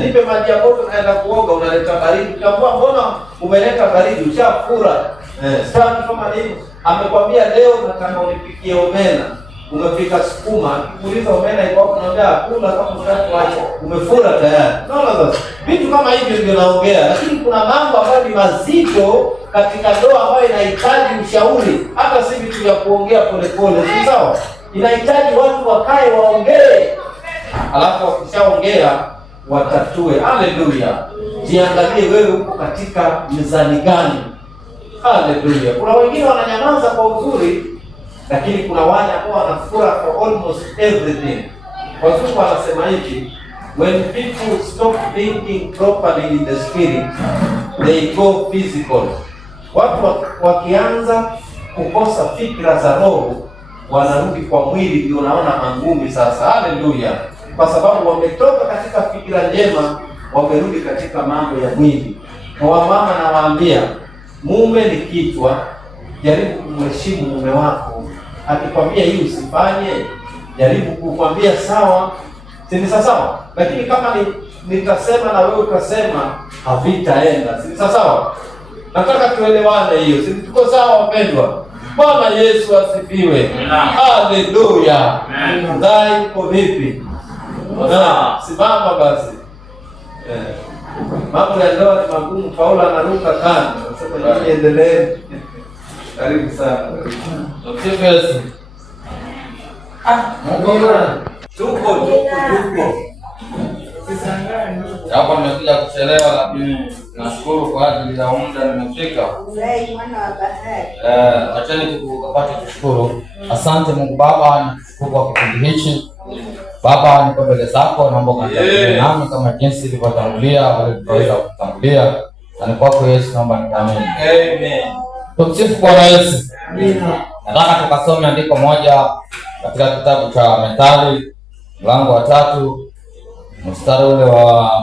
Nipe maji ya moto, naenda kuoga, unaleta baridi. Ukiamua mbona umeleta baridi, ushafura. Sasa kama nini? Amekwambia leo nataka unipikie omena. Umepika sukuma, akikuuliza omena iko hapo, unaambia hakuna, kama unataka acha. Umefura tayari. Unaona sasa? Vitu kama hivi ndio naongea, lakini kuna mambo ambayo ni mazito katika ndoa ambayo inahitaji ushauri, hata si vitu vya kuongea polepole, si sawa? Inahitaji watu wakae waongee, alafu wakishaongea watatue. Haleluya. Jiangalie wewe uko katika mizani gani. Haleluya. Kuna wengine wananyamaza kwa uzuri, lakini kuna wale ambao wanafura for almost everything. Wazungu wanasema hivi, when people stop thinking properly in the spirit, they go physical. Watu wakianza kukosa fikra za roho, wanarudi kwa mwili, ndio unaona mangumi sasa. Haleluya. Kwa sababu wametoka katika fikra njema, wamerudi katika mambo ya mwili. Kwa wamama nawaambia, mume ni kichwa, jaribu kumheshimu mume wako. Akikwambia hii usifanye, jaribu kukwambia sawa. Si sawa? Lakini kama nitasema na wewe ukasema, havitaenda. Si sawa? Nataka tuelewane hiyo. Si tuko sawa wapendwa? Bwana Yesu asifiwe. Haleluya. Ndai uko vipi? Simama basi. Mambo ya ndoa ni magumu. Paulo anaruka kando. Sasa nyinyi endelee. Karibu sana. Yesu. Tuko. Hapa nimekuja kuchelewa, lakini nashukuru kwa ajili ya muda nimefika. Acheni tukapate kushukuru. Asante Mungu Baba, nikushukuru kwa kipindi hichi. Baba, niko mbele zako, naomba ukanitangulie nami kama jinsi ilivyotangulia walivyoweza kutangulia. Na ni kwako Yesu naomba niamini. Amen. Tumsifu Bwana Yesu. Nataka tukasome andiko moja katika kitabu cha Methali mlango wa 3 mstari ule wa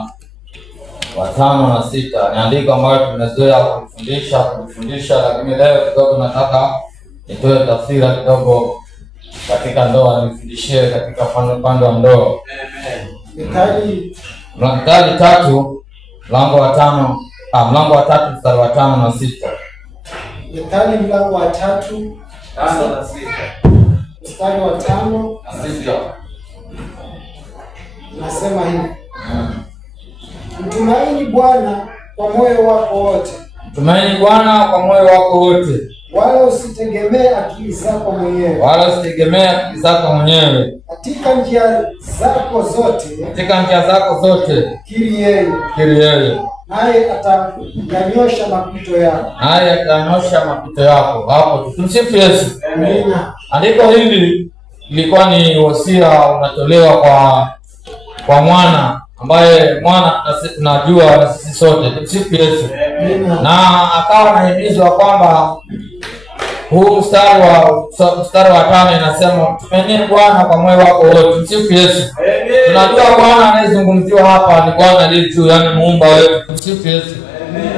5 na 6. Ni andiko ambalo tumezoea kufundisha, lakini leo kidogo nataka nitoe tafsiri kidogo katika ndoa, nifundishie katika upande wa ndoa. Methali 3 mlango wa 3 mstari wa 5 na 6. Methali mlango wa 3 na 6. mstari wa 5 na 6. Nasema hivi. Mtumaini Bwana kwa moyo wako wote. Mtumaini Bwana kwa moyo wako wote. Wala usitegemee akili zako mwenyewe. Katika njia zako zote. Kiri yeye. Naye atanyosha mapito yako. Hapo tumsifu Yesu. Amina. Andiko hili ilikuwa ni wasia unatolewa kwa mwana, ambaye mwana tunajua na sisi sote. Tumsifu Yesu. Na akawa anahimizwa kwamba huu mstari wa 5 inasema tumaini Bwana kwa moyo wako wote. Tumsifu Yesu. Tunajua Bwana anayezungumziwa hapa ni Bwana aliye juu, yaani muumba wetu. Tumsifu Yesu.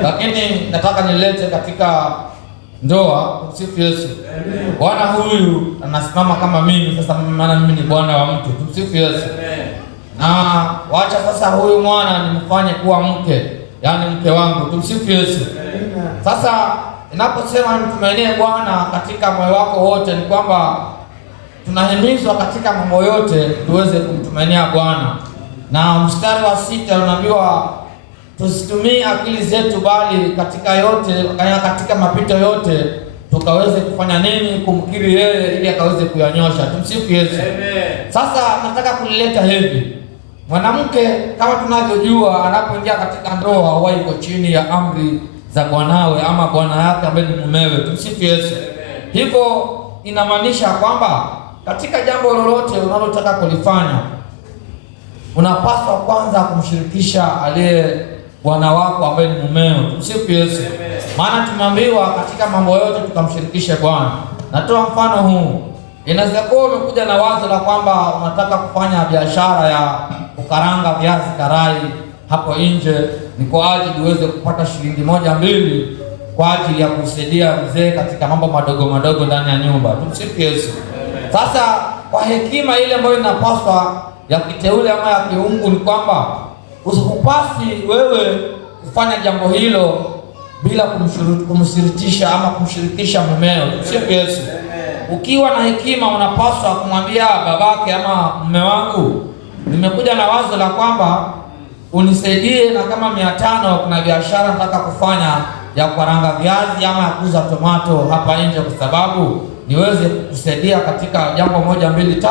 Lakini nataka nilete katika ndoa. Tumsifu Yesu. Bwana huyu anasimama kama mimi sasa, maana mimi ni bwana wa mtu. Tumsifu Yesu. Na wacha sasa huyu mwana nimfanye kuwa mke, yaani mke wangu. Tumsifu Yesu. Sasa inaposema mtumainie Bwana katika moyo wako wote, ni kwamba tunahimizwa katika mambo yote tuweze kumtumainia Bwana. Na mstari wa 6 unaambiwa tusitumie akili zetu, bali katika yote, katika mapito yote tukaweze kufanya nini? Kumkiri yeye ili akaweze kuyanyosha. Tumsifu Yesu. Sasa nataka kulileta hivi. Mwanamke kama tunavyojua anapoingia katika ndoa huwa iko chini ya amri za bwanawe ama bwana yake ambaye ni mumewe. Tumsifu Yesu. Hivyo inamaanisha kwamba katika jambo lolote unalotaka kulifanya, unapaswa kwanza kumshirikisha aliye bwana wako ambaye ni mumeo. Tumsifu Yesu. Maana tumeambiwa katika mambo yote tukamshirikishe Bwana. Natoa mfano huu. Inaweza kuwa umekuja na wazo la kwamba unataka kufanya biashara ya kukaranga viazi karai hapo nje, ni kwa ajili uweze kupata shilingi 1-2 kwa ajili ya kusaidia mzee katika mambo madogo madogo ndani ya nyumba. Tumsifu Yesu. Sasa kwa hekima ile ambayo inapaswa ya kiteule ama ya kiungu ni kwamba usipasi wewe kufanya jambo hilo bila kumshirikisha ama kumshirikisha mumeo. Tumsifu Yesu. Ukiwa na hekima unapaswa kumwambia babake ama mume wangu, nimekuja na wazo la kwamba unisaidie na kama 500, kuna biashara nataka kufanya ya kukaranga viazi ama ya kuuza tomato hapa nje, kwa sababu niweze kusaidia katika jambo 1-2-3.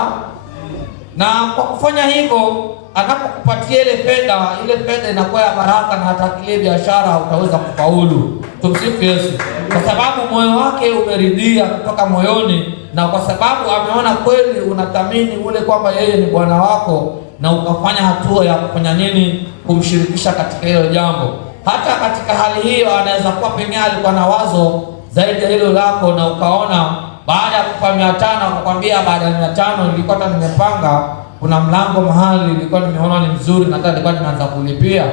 Na kwa kufanya hivyo, anapokupatia ile fedha inakuwa ya baraka, na hata ile biashara utaweza kufaulu. Tumsifu Yesu. Kwa sababu moyo wake umeridhia kutoka moyoni, na kwa sababu ameona kweli unathamini ule kwamba yeye ni bwana wako, na ukafanya hatua ya kufanya nini, kumshirikisha katika hilo jambo. Hata katika hali hiyo anaweza kuwa pengine alikuwa na wazo zaidi ya hilo lako, na ukaona baada ya kupa 500 akakwambia baada ya 500 nilikuwa hata nimepanga, kuna mlango mahali nilikuwa nimeona ni mzuri na hata nilikuwa nimeanza kulipia.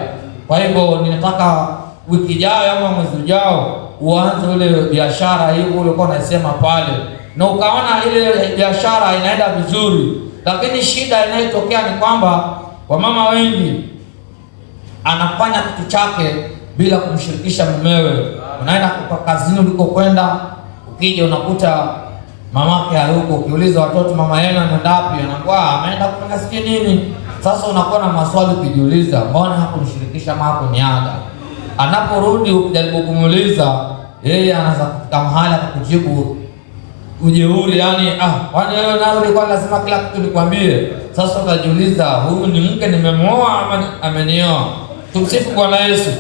Kwa hivyo ninataka wiki ijayo ama mwezi ujao uanze ile biashara hiyo ulikuwa unasema pale. Na ukaona ile biashara inaenda vizuri, lakini shida inayotokea ni kwamba wamama wengi anafanya kitu chake bila kumshirikisha mumewe. Unaenda kwa kazini uliko kwenda, ukija unakuta mamake hayuko. Ukiuliza watoto mama yenu anaenda wapi, anakuwa ameenda kufanya siki nini. Sasa unakuwa na maswali ukijiuliza, mbona hakumshirikisha ama hakuniaga? Anaporudi ukijaribu kumuuliza, yeye anaanza kufika mahali kukujibu ujeuri, yani kwani wewe nao ulikuwa lazima kila kitu nikwambie. Sasa utajiuliza, huyu ni mke nimemwoa ama amenioa? Tumsifu Bwana Yesu.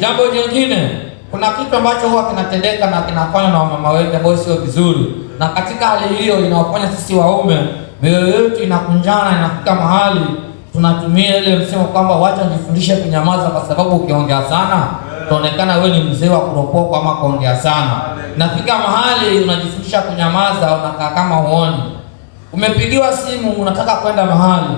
Jambo jingine, kuna kitu ambacho huwa kinatendeka na kinafanywa na wamama wengi ambao sio vizuri, na katika hali hiyo inawafanya sisi waume mioyo yetu inakunjana, inafika mahali tunatumia ile msemo kwamba wacha nijifundishe kunyamaza, kwa sababu ukiongea sana utaonekana wewe ni mzee wa kuropoka ama kuongea sana. Nafika mahali unajifundisha kunyamaza, unakaa kama huoni. Umepigiwa simu unataka kwenda mahali,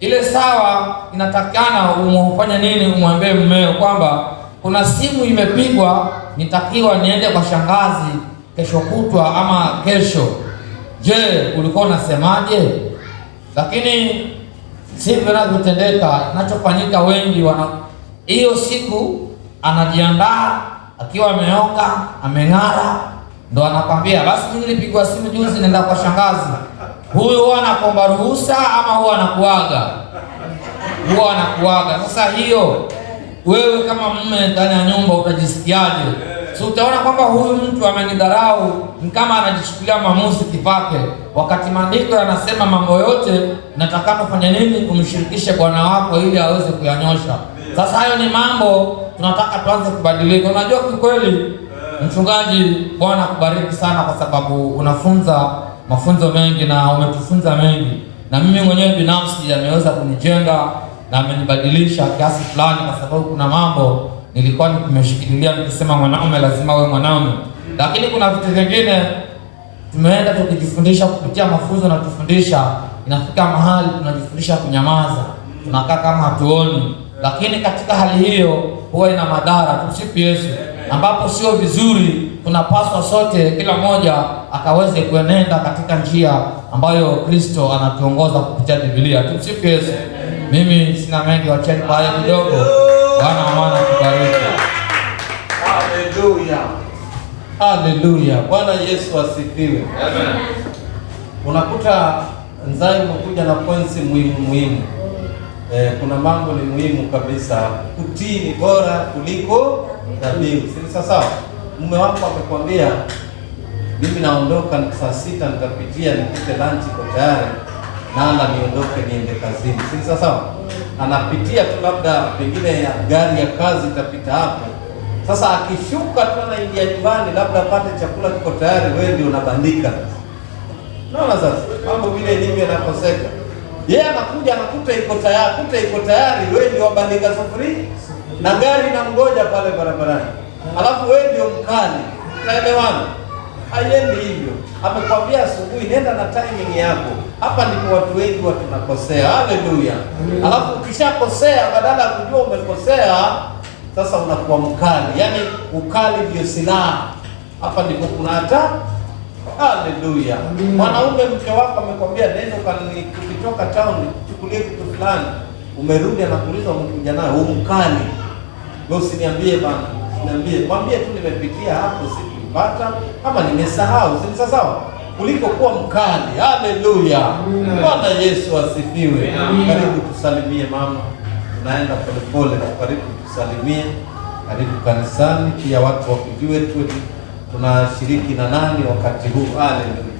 ile sawa inatakana umfanye nini, umwambie mmeo kwamba kuna simu imepigwa, nitakiwa niende kwa shangazi kesho kutwa ama kesho. Je, ulikuwa unasemaje? Lakini sivyo inavyotendeka. Kinachofanyika, wengi hiyo siku anajiandaa akiwa ameoga, ameng'ara, ndo anakwambia basi mimi nilipigwa simu juzi nenda kwa shangazi. Huyu huwa anakuomba ruhusa ama huwa anakuaga? Huwa anakuaga. Sasa hiyo wewe kama mume ndani ya nyumba utajisikiaje? So utaona kwamba huyu mtu amenidharau, ni kama anajichukulia maamuzi kipake, wakati maandiko yanasema mambo yote nataka kufanya nini, umshirikishe bwana wako ili aweze kuyanyosha. Sasa hayo ni mambo tunataka tuanze kubadilika. Unajua kikweli mchungaji, Bwana kubariki sana, kwa sababu unafunza mafunzo mengi na umetufunza mengi, na mimi mwenyewe binafsi yameweza kunijenga na amenibadilisha kiasi fulani, kwa sababu kuna mambo nilikuwa nimeshikilia nikisema mwanaume lazima awe mwanaume, lakini kuna vitu vingine tumeenda tukijifundisha kupitia mafunzo na tufundisha, inafika mahali tunajifundisha kunyamaza, tunakaa kama hatuoni. Lakini katika hali hiyo huwa ina madhara. Tumsifu Yesu. Ambapo sio vizuri. Tunapaswa sote, kila mmoja akaweze kuenenda katika njia ambayo Kristo anatuongoza kupitia Biblia. Tumsifu Yesu. Mimi sina mengi, wacheni kwa haya kidogo. Bwana wa maana tubariki. Haleluya. Haleluya. Bwana Yesu asifiwe. Amen. Unakuta nzai umekuja na points muhimu. Kuna mambo ni muhimu kabisa. Kutii ni bora kuliko dhabihu. Si sawa? Mume wako amekwambia mimi naondoka saa 6 nitapitia nipike lunch kwa tayari, nala niondoke niende kazini. Si sawa? Anapitia tu, labda pengine gari ya kazi itapita hapo, Sasa akishuka tu anaingia nyumbani, labda apate chakula kiko tayari, wewe ndio unabandika. Naona sasa mambo vile elimu yanakoseka. Yeye anakuja anakuta iko tayari, wewe ndio wabandika sufuria na gari na mgoja pale barabarani, alafu wewe ndio mkali. Naelewana? Haiendi hivyo. Amekwambia asubuhi, nenda na timing yako. Hapa ndipo watu wengi tunakosea. Haleluya! Alafu ukishakosea, badala ya kujua umekosea, sasa unakuwa mkali. Yaani ukali ndio silaha. Hapa ndipo kuna hata. Haleluya! Mwanaume, mke wako amekwambia nenda ukitoka town chukulie kitu fulani, umerudi anakuuliza umekuja nayo, umkali. Wewe usiniambie bana, usiniambie, mwambie tu nimepitia hapo sikupata, kama nimesahau, si sawa? Kuliko kuwa mkali. Haleluya! Bwana Yesu asifiwe. Karibu tusalimie mama. Tunaenda polepole, karibu tusalimie. Karibu kanisani, pia watu wakijue tu tunashiriki na nani wakati huu. Haleluya.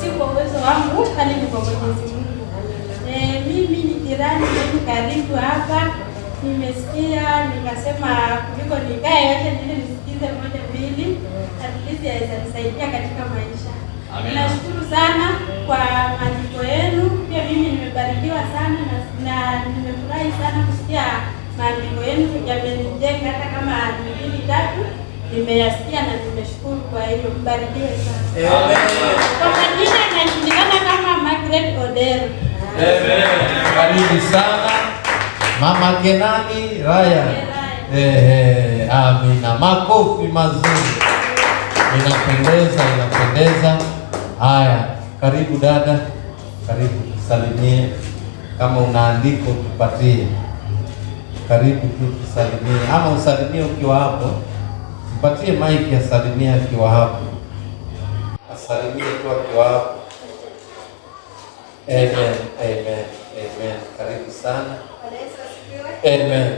Si kwa uwezo wangu, bali ni kwa Mwenyezi Mungu. Mimi ni jirani yetu karibu hapa. Nimesikia nikasema kuliko nikae yote nile nisikize moja mbili, at least yaweza nisaidia katika maisha. Nashukuru sana kwa maandiko yenu. Pia mimi nimebarikiwa sana na nimefurahi sana kusikia maandiko yenu yamenijenga, hata kama ni mbili tatu nimeyasikia na nimeshukuru. Kwa hiyo mbarikiwe sana. Amen. Kwa majina najulikana kama Margaret Odero. Amen. Karibu sana Mama Kenani Raya. Amina. Makofi mazuri. Inapendeza. Haya, karibu dada. Karibu tusalimie. Kama unaandiko tupatie. Karibu tu tusalimie. Ama usalimie ukiwa hapo. Mpatie maiki ya salimia akiwa hapo. Asalimie tu akiwa hapo. Amen. Karibu sana. Amen.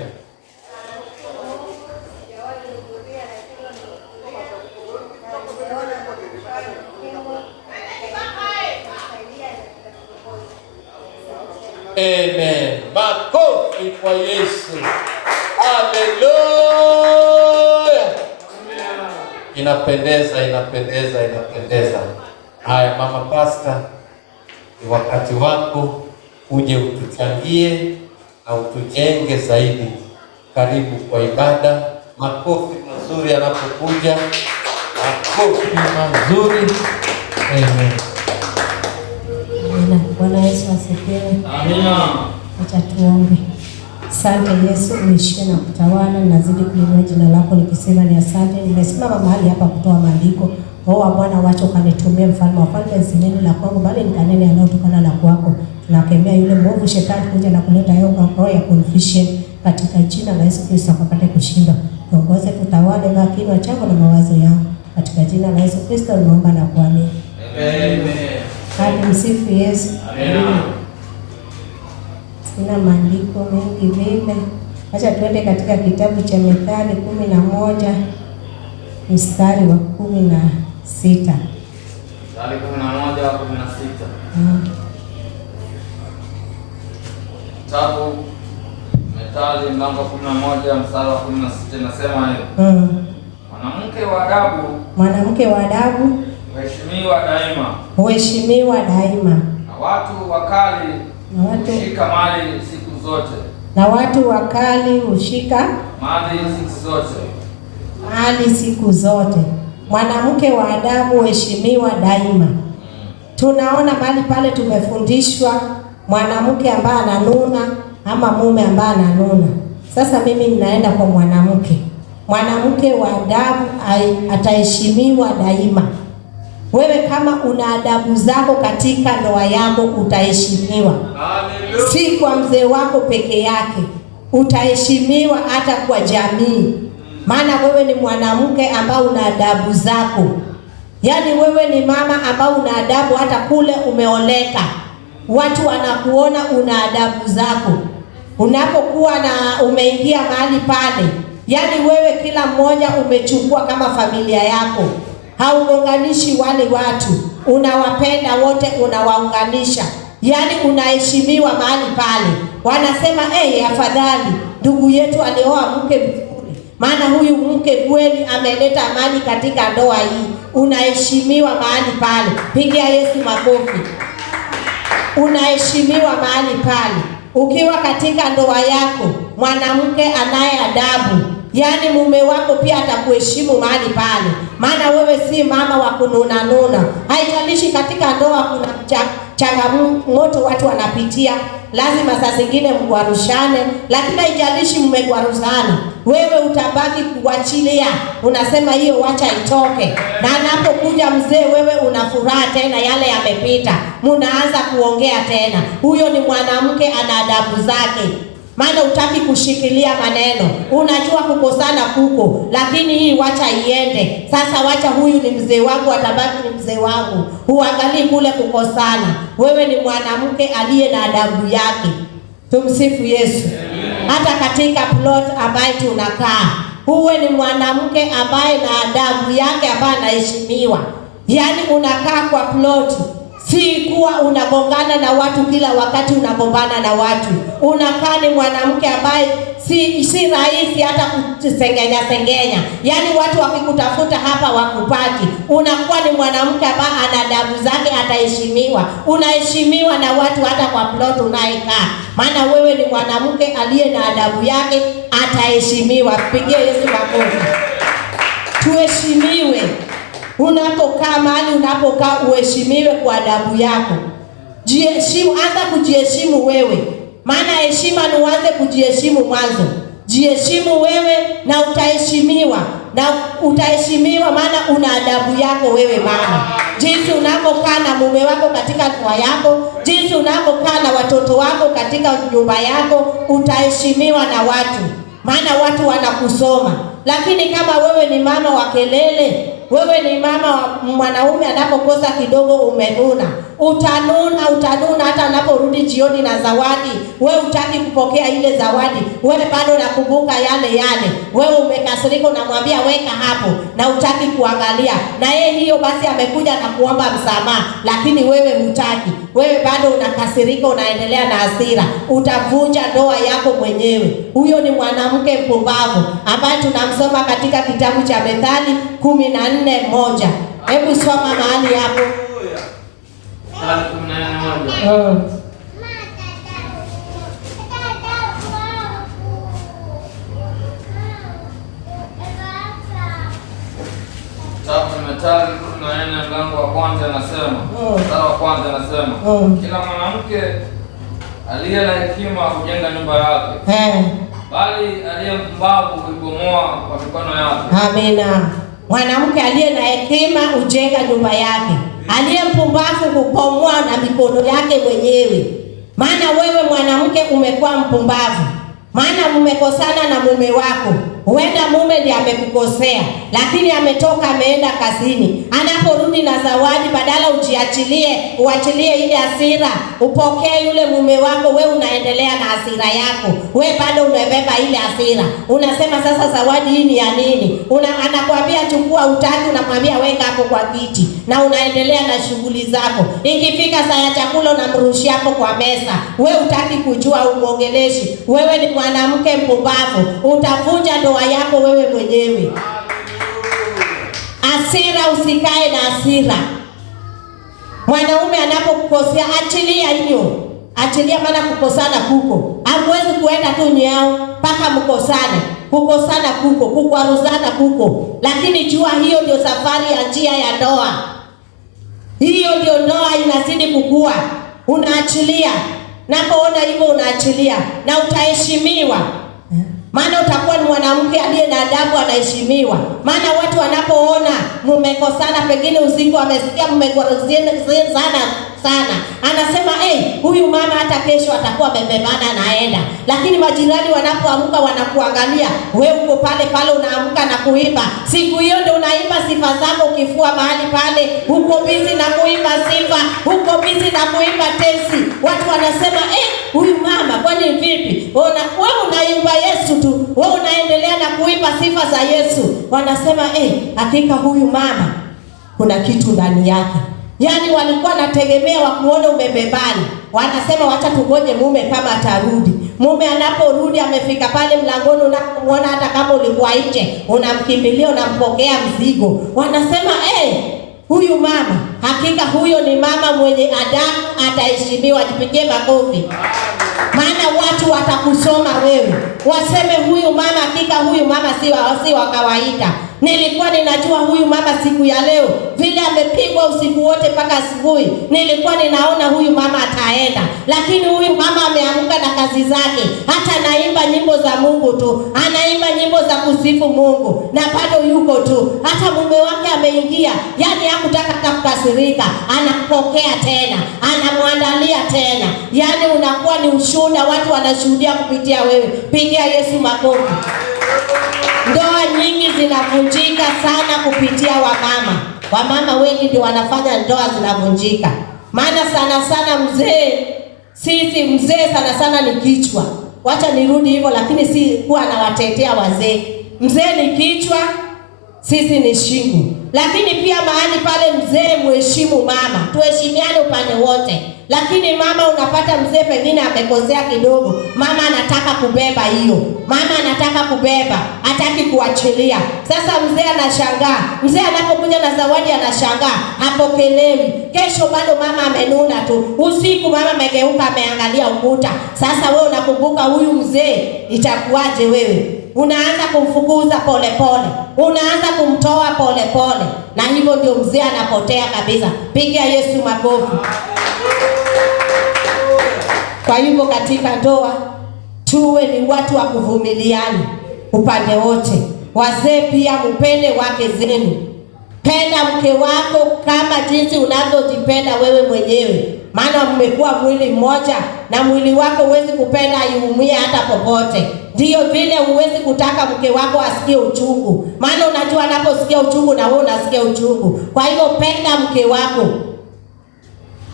Amen. Makofi kwa Yesu. Haleluya. Inapendeza. Haya, Mama Pastor, ni wakati wako uje utuchangie na utujenge zaidi. Karibu kwa ibada. Makofi mazuri yanapokuja. Makofi mazuri. Amen. Bwana Yesu asifiwe. Amina. Acha tuombe. Asante Yesu, uishie na kutawala. Nazidi kuinua jina lako nikisema ni asante. Nimesimama mahali hapa kutoa maandiko. Roho Bwana, wacha ukanitumie mfalme wa falme, zineni la kwangu bali nikanene yanayotokana na kwako. Tunakemea yule mwovu shetani kuja na kuleta roho ya confusion katika jina la Yesu Kristo, akapate kushinda. Tuongoze, tutawale na kinywa changu na mawazo yangu katika jina la Yesu Kristo nimeomba na kuamini. Amen. Hadi msifu Yesu. Amen. Sina maandiko mengi vile. Acha tuende katika kitabu cha Mithali 11 mstari wa 16. Mithali 11:16. Kitabu Mithali mlango 11 mstari wa 16 nasema hiyo. Mwanamke wa adabu huheshimiwa daima. Na watu wakali hushika mali siku zote. Mwanamke wa adabu huheshimiwa daima. Tunaona mahali pale tumefundishwa mwanamke ambaye ananuna ama mume ambaye ananuna. Sasa mimi ninaenda kwa mwanamke wa adabu ataheshimiwa daima. Wewe kama una adabu zako katika ndoa yako utaheshimiwa. Hallelujah. Si kwa mzee wako peke yake, utaheshimiwa hata kwa jamii. Maana wewe ni mwanamke ambao una adabu zako. Yaani wewe ni mama ambao una adabu, hata kule umeoleka watu wanakuona una adabu zako. Unapokuwa na umeingia mahali pale, yaani wewe kila mmoja umechukua kama familia yako. haugonganishi wale watu, unawapenda wote, unawaunganisha. Yaani unaheshimiwa mahali pale. Wanasema afadhali ndugu yetu alioa mke mzuri, maana huyu mke kweli ameleta amani katika ndoa hii. Unaheshimiwa mahali pale. Pigia Yesu makofi. Unaheshimiwa mahali pale. Ukiwa katika ndoa yako, mwanamke anaye adabu, yaani mume wako pia atakuheshimu mahali pale, maana wewe si mama wa kununa nuna. Haijalishi katika ndoa kuna changamoto watu wanapitia, lazima saa zingine mgwarushane, lakini haijalishi mmegwaruzana, wewe utabaki kuachilia, unasema hiyo wacha itoke. Na anapokuja mzee, wewe una furaha tena, yale yamepita, mnaanza kuongea tena. Huyo ni mwanamke ana adabu zake, maana utaki kushikilia maneno. Unajua kukosana kuko, lakini hii wacha iende. Sasa wacha, huyu ni mzee wangu, atabaki ni mzee wangu. Huangalii kule kukosana. Wewe ni mwanamke aliye na adabu yake. Tumsifu Yesu. Hata katika plot ambaye tunakaa, huwe ni mwanamke ambaye na adabu yake, ambaye anaheshimiwa. Yaani unakaa kwa plot, si kuwa unagongana na watu kila wakati, unagombana na watu. Unakaa ni mwanamke ambaye si rahisi hata kusengenya. Yaani watu wakikutafuta hapa wakupati. Unakuwa ni mwanamke ambaye ana adabu zake, ataheshimiwa. Unaheshimiwa na watu hata kwa plot unayekaa, maana wewe ni mwanamke aliye na adabu yake, ataheshimiwa. Pigie Yesu makofi. Tuheshimiwe. Unapokaa mahali unapokaa, uheshimiwe kwa adabu yako. Jiheshimu, anza kujiheshimu wewe. Maana heshima ni uanze kujiheshimu mwanzo. Jiheshimu wewe na utaheshimiwa. Na utaheshimiwa maana una adabu yako wewe mama. Jinsi unapokaa na mume wako katika ndoa yako, jinsi unapokaa na watoto wako katika nyumba yako, utaheshimiwa na watu. Maana watu wanakusoma. Lakini kama wewe ni mama wa kelele, wewe ni mama wa mwanaume anapokosa kidogo umenuna, utanuna hata anaporudi jioni na zawadi, wewe hutaki kupokea ile zawadi, wewe bado unakumbuka yale. Wewe umekasirika, unamwambia weka hapo, na hutaki kuangalia. Na yeye hiyo basi amekuja na kuomba msamaha, lakini wewe hutaki. Wewe bado unakasirika, unaendelea na hasira. Utavunja ndoa yako mwenyewe. Huyo ni mwanamke mpumbavu ambaye tunamsoma katika kitabu cha Methali 14:1. Hebu soma mahali hapo. Methali 14 mlango wa kwanza anasema, kila mwanamke aliye na hekima hujenga nyumba yake, bali aliye mpumbavu huibomoa kwa mikono yake. Amina. Mwanamke aliye na hekima hujenga nyumba yake, aliye mpumbavu hubomoa na mikono yake mwenyewe. Maana wewe mwanamke umekuwa mpumbavu, maana mmekosana na mume wako. Huenda mume ndiye amekukosea, lakini ametoka ameenda kazini. Anaporudi na zawadi, badala uachilie ile hasira, upokee yule mume wako, wewe unaendelea na hasira yako. Wewe bado umebeba ile hasira. Unasema sasa zawadi hii ni ya nini? Anakuambia chukua, utaki, unamwambia weka hapo kwa kiti, na unaendelea na shughuli zako. Ikifika saa ya chakula unamrushia hapo kwa meza. Wewe utaki kujua, umwongeleshi. Wewe ni mwanamke mpumbavu. Utavunja ndoa yako wewe mwenyewe. Hasira, usikae na hasira. Mwanaume anapokukosea, achilia hiyo. Achilia, maana kukosana kuko. Hamwezi kuenda tu nyao mpaka mkosane. Kukosana kuko, kukwaruzana kuko. Lakini jua hiyo ndio safari ya njia ya ndoa. Hiyo ndio ndoa inazidi kukua. Unaachilia. Napoona hivyo unaachilia na utaheshimiwa. Maana utakuwa ni mwanamke aliye na adabu, anaheshimiwa. Maana watu wanapoona mmekosana, pengine usiku amesikia mmegwaruzana sana, anasema huyu mama hata kesho atakuwa amebebana anaenda. Lakini majirani wanapoamka wanakuangalia, wewe uko pale unaamka na kuimba. Siku hiyo ndio unaimba sifa zako, ukifua mahali pale, uko busy na kuimba sifa, uko busy na kuimba tenzi. Watu wanasema huyu mama kwani vipi? Wewe unaimba Yesu tu, wewe unaendelea na kuimba sifa za Yesu. Wanasema hakika huyu mama kuna kitu ndani yake. Yaani walikuwa nategemea wakuona umebebana. Wanasema wacha tungoje mume kama atarudi. Mume anaporudi amefika pale mlangoni, unamwona hata kama ulikuwa nje, unamkimbilia, unampokea mzigo. Wanasema huyu mama, hakika huyo ni mama mwenye adabu, ataheshimiwa. Jipigie makofi. Maana watu watakusoma wewe, waseme huyu mama, hakika huyu mama si wa kawaida. Nilikuwa ninajua huyu mama siku ya leo vile amepigwa usiku wote mpaka asubuhi, nilikuwa ninaona huyu mama ataenda, lakini huyu mama ameamka na kazi zake. Hata anaimba nyimbo za Mungu tu, anaimba nyimbo za kusifu Mungu na bado yuko tu. Hata mume wake ameingia, yani hakutaka kukasirika, anapokea tena, anamwandalia tena. Yani unakuwa ni ushuhuda, watu wanashuhudia kupitia wewe. Pigia Yesu makofi. Ndoa nyingi zinavunjika sana kupitia wamama. Wamama wengi ndio wanafanya ndoa zinavunjika. Maana sana mzee sana ni kichwa. Wacha nirudi hivyo, lakini si kuwa nawatetea wazee. Mzee ni kichwa, sisi ni shingo. Lakini pia mahali pale mzee mheshimu mama. Tuheshimiane upande wote. Lakini mama, unapata mzee pengine amekosea kidogo, mama anataka kubeba hiyo. Mama anataka kubeba, hataki kuachilia. Sasa mzee anashangaa. Mzee anapokuja na zawadi anashangaa, hapokelewi. Kesho bado mama amenuna tu. Usiku mama amegeuka, ameangalia ukuta. Sasa wewe unakumbuka huyu mzee, itakuwaje wewe? Unaanza kumfukuza pole pole, unaanza kumtoa pole pole, na hivyo ndio mzee anapotea kabisa. Pigia Yesu makofi. Kwa hivyo katika ndoa tuwe ni watu wa kuvumiliana upande wote. Wazee pia mpende wake zenu. Penda mke wako kama jinsi unavyojipenda wewe mwenyewe. Maana mmekuwa mwili mmoja, na mwili wako huwezi kupenda iumie hata popote. Ndiyo vile huwezi kutaka mke wako asikie uchungu. Maana unajua anaposikia uchungu na wewe unasikia uchungu. Kwa hivyo penda mke wako.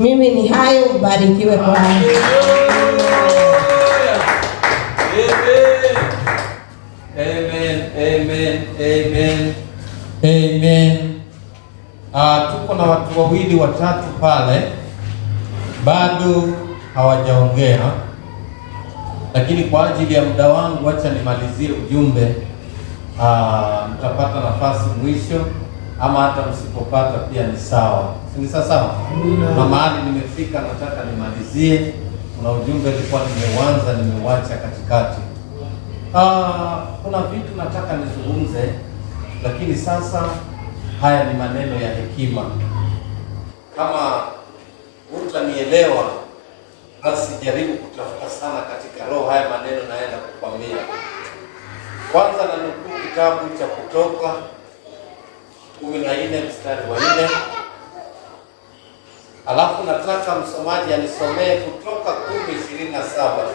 Mimi ni hayo, mbarikiwe kwa hayo. Amen. Tuko na watu wawili watatu pale bado hawajaongea, lakini kwa ajili ya muda wangu acha nimalizie ujumbe. Mtapata nafasi mwisho, ama hata msipopata pia ni sawa. Ni sawa? Na mahali nimefika nataka nimalizie. Kuna ujumbe nilikuwa nimeuanza nimeuacha katikati. Kuna vitu nataka nizungumze, lakini sasa haya ni maneno ya hekima. Kama utanielewa, basi jaribu kutafuta sana katika roho haya maneno naenda kukwambia. Kwanza na nukuu kitabu cha Kutoka 14 mstari wa 4. Alafu nataka msomaji anisomee Kutoka 10:27.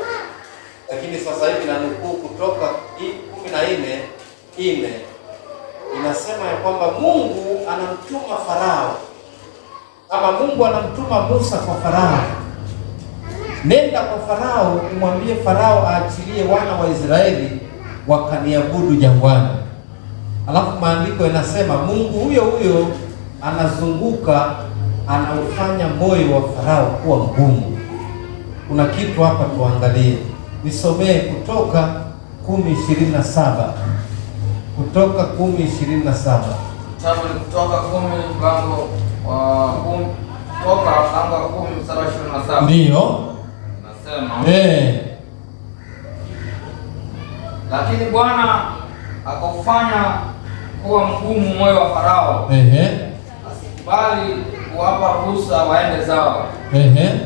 Lakini sasa hivi na nukuu Kutoka 14:4. Inasema ya kwamba Mungu anamtuma Farao, ama Mungu anamtuma Musa kwa Farao. Nenda kwa Farao umwambie Farao aachilie wana wa Israeli wakaniabudu jangwani. Alafu maandiko yanasema Mungu huyo huyo anazunguka, anaufanya moyo wa Farao kuwa mgumu. Kuna kitu hapa tuangalie. Nisomee Kutoka 10:27. Kutoka 10:27. Kitabu ni Kutoka 10 mlango wa 10, Kutoka mlango wa 10 mstari wa 27. Ndio. Nasema lakini Bwana akaufanya kuwa mgumu moyo wa Farao. Asikubali kuwapa ruhusa waende zao. 28.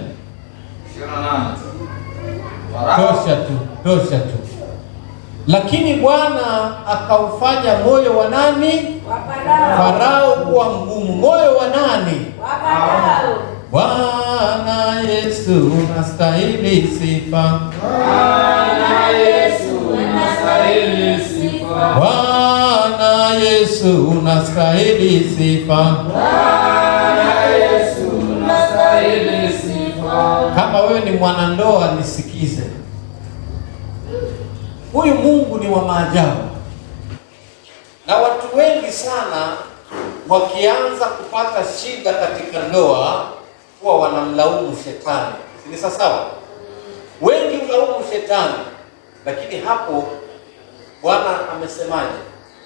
Tosha tu. Lakini Bwana akaufanya moyo wa nani? Wa Farao. Farao kuwa mgumu. Moyo wa nani? Wa Farao. Bwana Yesu unastahili sifa. Bwana Yesu unastahili sifa. Bwana Yesu unastahili sifa. Bwana Yesu unastahili sifa. Kama wewe ni mwanandoa nisikize. Huyu Mungu ni wa maajabu. Na watu wengi sana wakianza kupata shida katika ndoa huwa wanamlaumu shetani. Ni sawa? Wengi hulaumu shetani, lakini hapo Bwana amesemaje?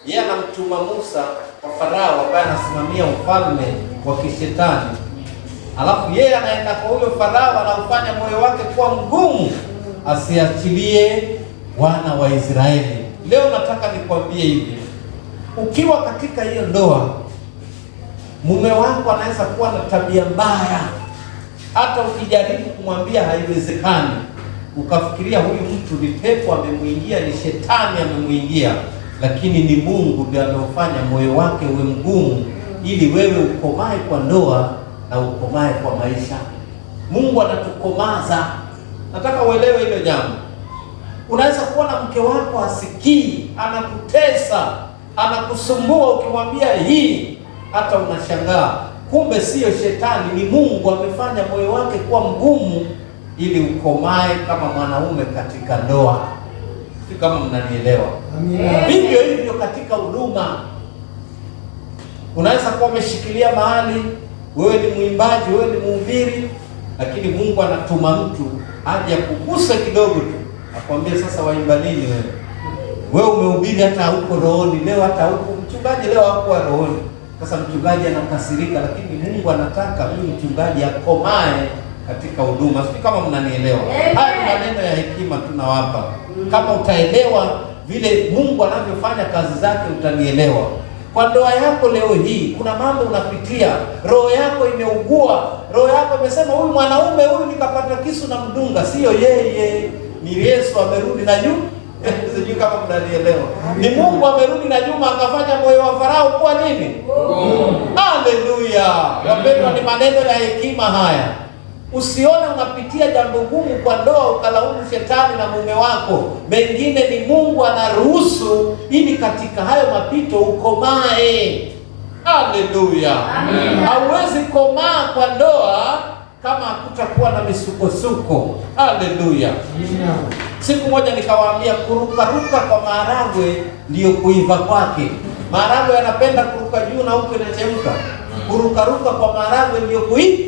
Yeye anamtuma Musa kwa Farao ambaye anasimamia ufalme wa kishetani. Alafu yeye anaenda kwa huyo Farao, anaufanya moyo wake kuwa mgumu asiachilie wana wa Israeli. Leo nataka nikwambie hivi, ukiwa katika hiyo ndoa, mume wako anaweza kuwa na tabia mbaya, hata ukijaribu kumwambia haiwezekani, ukafikiria huyu mtu ni pepo amemwingia, ni shetani amemwingia, lakini ni Mungu ndiye anaofanya moyo wake uwe mgumu, ili wewe ukomae kwa ndoa na ukomae kwa maisha. Mungu anatukomaza. Nataka uelewe hilo jambo. Unaweza kuwa na mke wako asikii, anakutesa, anakusumbua, ukimwambia hii hata unashangaa, kumbe sio shetani, ni Mungu amefanya moyo wake kuwa mgumu ili ukomae kama mwanaume katika ndoa. Si kama mnanielewa? Vivyo hivyo katika huduma, unaweza kuwa umeshikilia mahali, wewe ni mwimbaji, wewe ni mhubiri, lakini Mungu anatuma mtu aje akuguse kidogo tu, akwambie sasa waimba nini wewe? Wewe umehubiri hata huko rohoni, leo hata huko mchungaji leo hakuwa rohoni. Sasa mchungaji anakasirika, lakini Mungu anataka huyu mchungaji akomae katika huduma. Sio kama mnanielewa? Haya ni maneno ya hekima tunawapa. Kama utaelewa vile Mungu anavyofanya kazi zake, utanielewa. Kwa ndoa yako leo hii kuna mambo unapitia, roho yako imeugua, roho yako imesema huyu mwanaume huyu nikapata kisu na mdunga. Sio yeye, ni Yesu amerudi na nyuma. Sijui kama mnanielewa. Ni Mungu amerudi na nyuma akafanya moyo wa Farao kuwa nini? Haleluya. Wapendwa, ni maneno ya hekima haya. Usione unapitia jambo gumu kwa ndoa ukalaumu shetani na mume wako. Mengine ni Mungu anaruhusu ili katika hayo mapito ukomae. Haleluya. Hauwezi komaa kwa ndoa kama hakutakuwa na misukosuko. Haleluya. Siku moja nikawaambia, kurukaruka kwa maharagwe ndiyo kuiva kwake. Maharagwe yanapenda kuruka juu na huko inachemka. Kurukaruka kwa maharagwe ndiyo kuiva.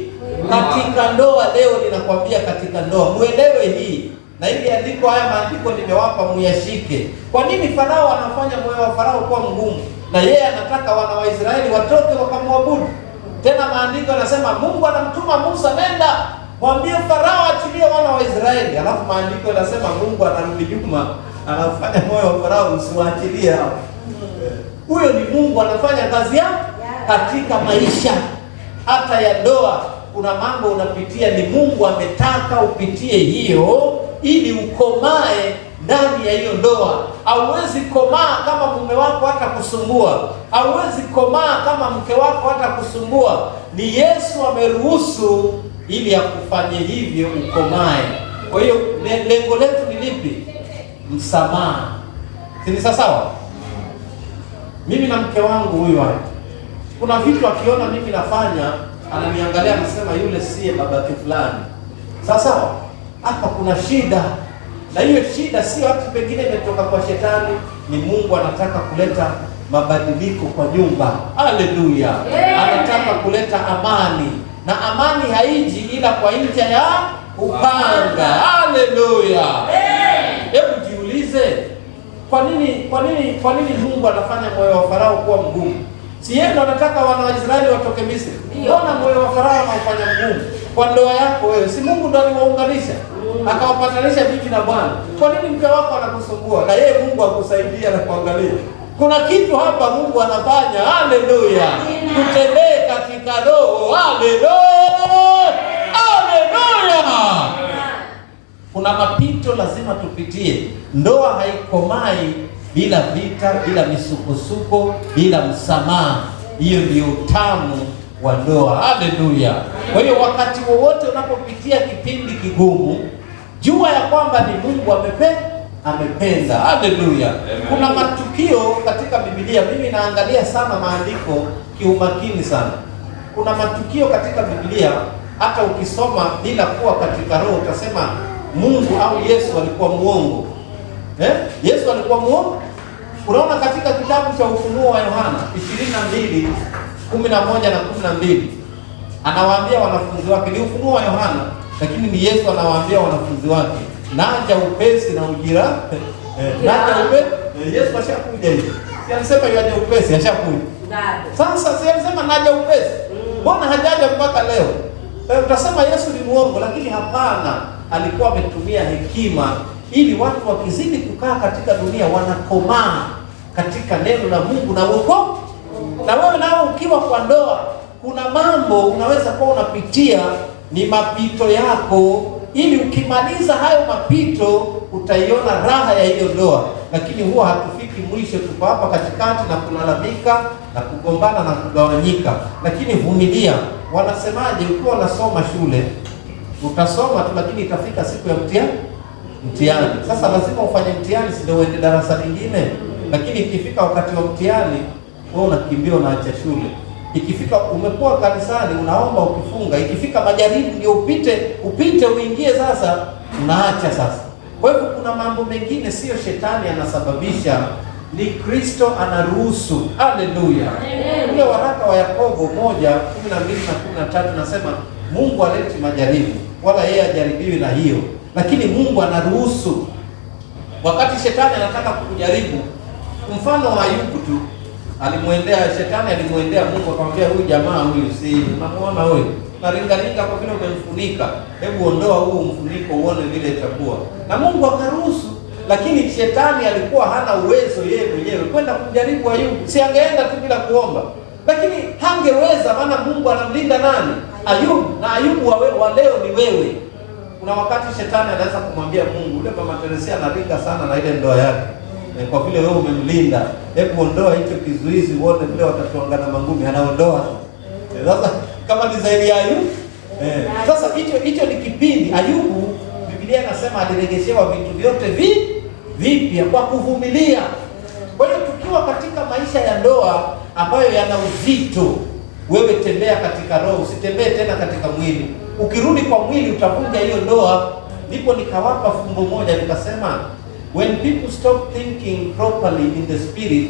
Katika ndoa leo ninakwambia, katika ndoa muelewe hii, na hili andiko, haya maandiko nimewapa muyashike. Kwa nini Farao anafanya moyo wa Farao kuwa mgumu? Na yeye anataka wana wa Israeli watoke wakamwabudu. Tena maandiko yanasema Mungu anamtuma Musa, nenda mwambie Farao achilie wana wa Israeli. Alafu maandiko yanasema Mungu anarudi nyuma, anafanya moyo wa Farao usiwaachilie hao. Huyo ni Mungu anafanya kazi yake katika maisha hata ya ndoa. Kuna mambo unapitia, ni Mungu ametaka upitie hiyo ili ukomae ndani ya hiyo ndoa. Hauwezi komaa kama mume wako hata kusumbua. Hauwezi komaa kama mke wako hata kusumbua. Ni Yesu ameruhusu ili akufanye hivyo ukomae. Kwa hiyo lengo letu ni lipi? Msamaha. Si ni sawa? Mimi na mke wangu huyu hapa, kuna vitu akiona mimi nafanya ananiangalia, anasema yule siye babake fulani. Sasa hapa kuna shida, na hiyo shida sio hata pengine imetoka kwa shetani, ni Mungu anataka kuleta mabadiliko kwa nyumba. Haleluya. Anataka kuleta amani, na amani haiji ila kwa ncha ya upanga. Haleluya. Hebu jiulize, kwa nini Mungu anafanya moyo wa Farao kuwa mgumu? Si yeye ndo anataka wana wa Israeli watoke Misri? Mbona moyo wa Farao anaufanya mgumu? Kwa ndoa yako wewe, si Mungu ndo aliwaunganisha akawapatanisha bibi na bwana? Kwa nini mke wako anakusumbua na yeye Mungu akusaidia na kuangalia? Kuna kitu hapa Mungu anafanya. Haleluya. Tutembee katika roho. Haleluya. Haleluya. Kuna mapito lazima tupitie. Ndoa haikomai bila vita, bila misukosuko, bila msamaha. Hiyo ndio utamu wa ndoa. Haleluya. Kwa hiyo wakati wowote unapopitia kipindi kigumu, jua ya kwamba ni Mungu amependa. Haleluya. Kuna matukio katika Biblia, mimi naangalia sana maandiko kiumakini sana. Kuna matukio katika Biblia hata ukisoma bila kuwa katika roho utasema Mungu au Yesu alikuwa muongo. Yesu alikuwa muongo. Unaona katika kitabu cha Ufunuo wa Yohana 22 11 na 12 anawaambia wanafunzi wake, ni ufunuo wa Yohana, lakini ni Yesu anawaambia wanafunzi wake, naja upesi na ujira naja upesi. Yesu ashakuja hivi, si alisema yaje upesi, ashakuja. Sasa si alisema naja upesi, mbona hajaja mpaka leo? Utasema Yesu ni muongo, lakini hapana, alikuwa ametumia hekima ili watu wakizidi kukaa katika dunia wanakomaa katika neno la Mungu na wokovu. Na wewe nao ukiwa kwa ndoa, kuna mambo unaweza kuwa unapitia, ni mapito yako, ili ukimaliza hayo mapito utaiona raha ya hiyo ndoa. Lakini huwa hatufiki mwisho, tuko hapa katikati na kulalamika na kugombana na kugawanyika. Lakini vumilia. Wanasemaje? Ukiwa unasoma shule utasoma tu, lakini itafika siku ya mtihani. Sasa lazima ufanye mtihani, si ndio uende darasa lingine. Lakini ikifika wakati wa mtihani, wewe unakimbia, unaacha shule. Ikifika umekuwa kanisani unaomba ukifunga, ikifika majaribu ndio upite uingie, sasa unaacha sasa. Kwa hivyo kuna mambo mengine sio shetani anasababisha, ni Kristo anaruhusu. Haleluya. Ule waraka wa Yakobo 1:12 na 13 nasema Mungu haleti majaribu wala yeye hajaribiwi na hiyo, lakini Mungu anaruhusu. Wakati shetani anataka kukujaribu, mfano wa Ayubu tu, shetani alimwendea Mungu akamwambia, huyu jamaa huyu, si unamuona huyu naringaringa kwa vile umemfunika, hebu ondoa huu mfuniko uone vile itakuwa. Na Mungu akaruhusu, lakini shetani alikuwa hana uwezo yeye mwenyewe kwenda kumjaribu Ayubu. Si angeenda tu bila kuomba, lakini hangeweza, maana Mungu anamlinda nani? Ayubu. Na Ayubu wa leo ni wewe. Kuna wakati shetani anaweza kumwambia Mungu, ule Mama Teresia anaringa sana na ile ndoa yake, kwa vile wewe umemlinda, hebu ondoa hicho kizuizi uone vile watatuangana mangumi. Anaondoa. Sasa kama ni zaidi ya Ayubu, sasa hicho ni kipindi. Ayubu, Biblia inasema alirejeshewa vitu vyote vipya kwa kuvumilia. Kwa hiyo tukiwa katika maisha ya ndoa ambayo yana uzito, wewe tembea katika roho, usitembee tena katika mwili. Ukirudi kwa mwili utavunja hiyo ndoa. Ndipo nikawapa fumbo moja nikasema, when people stop thinking properly in the spirit,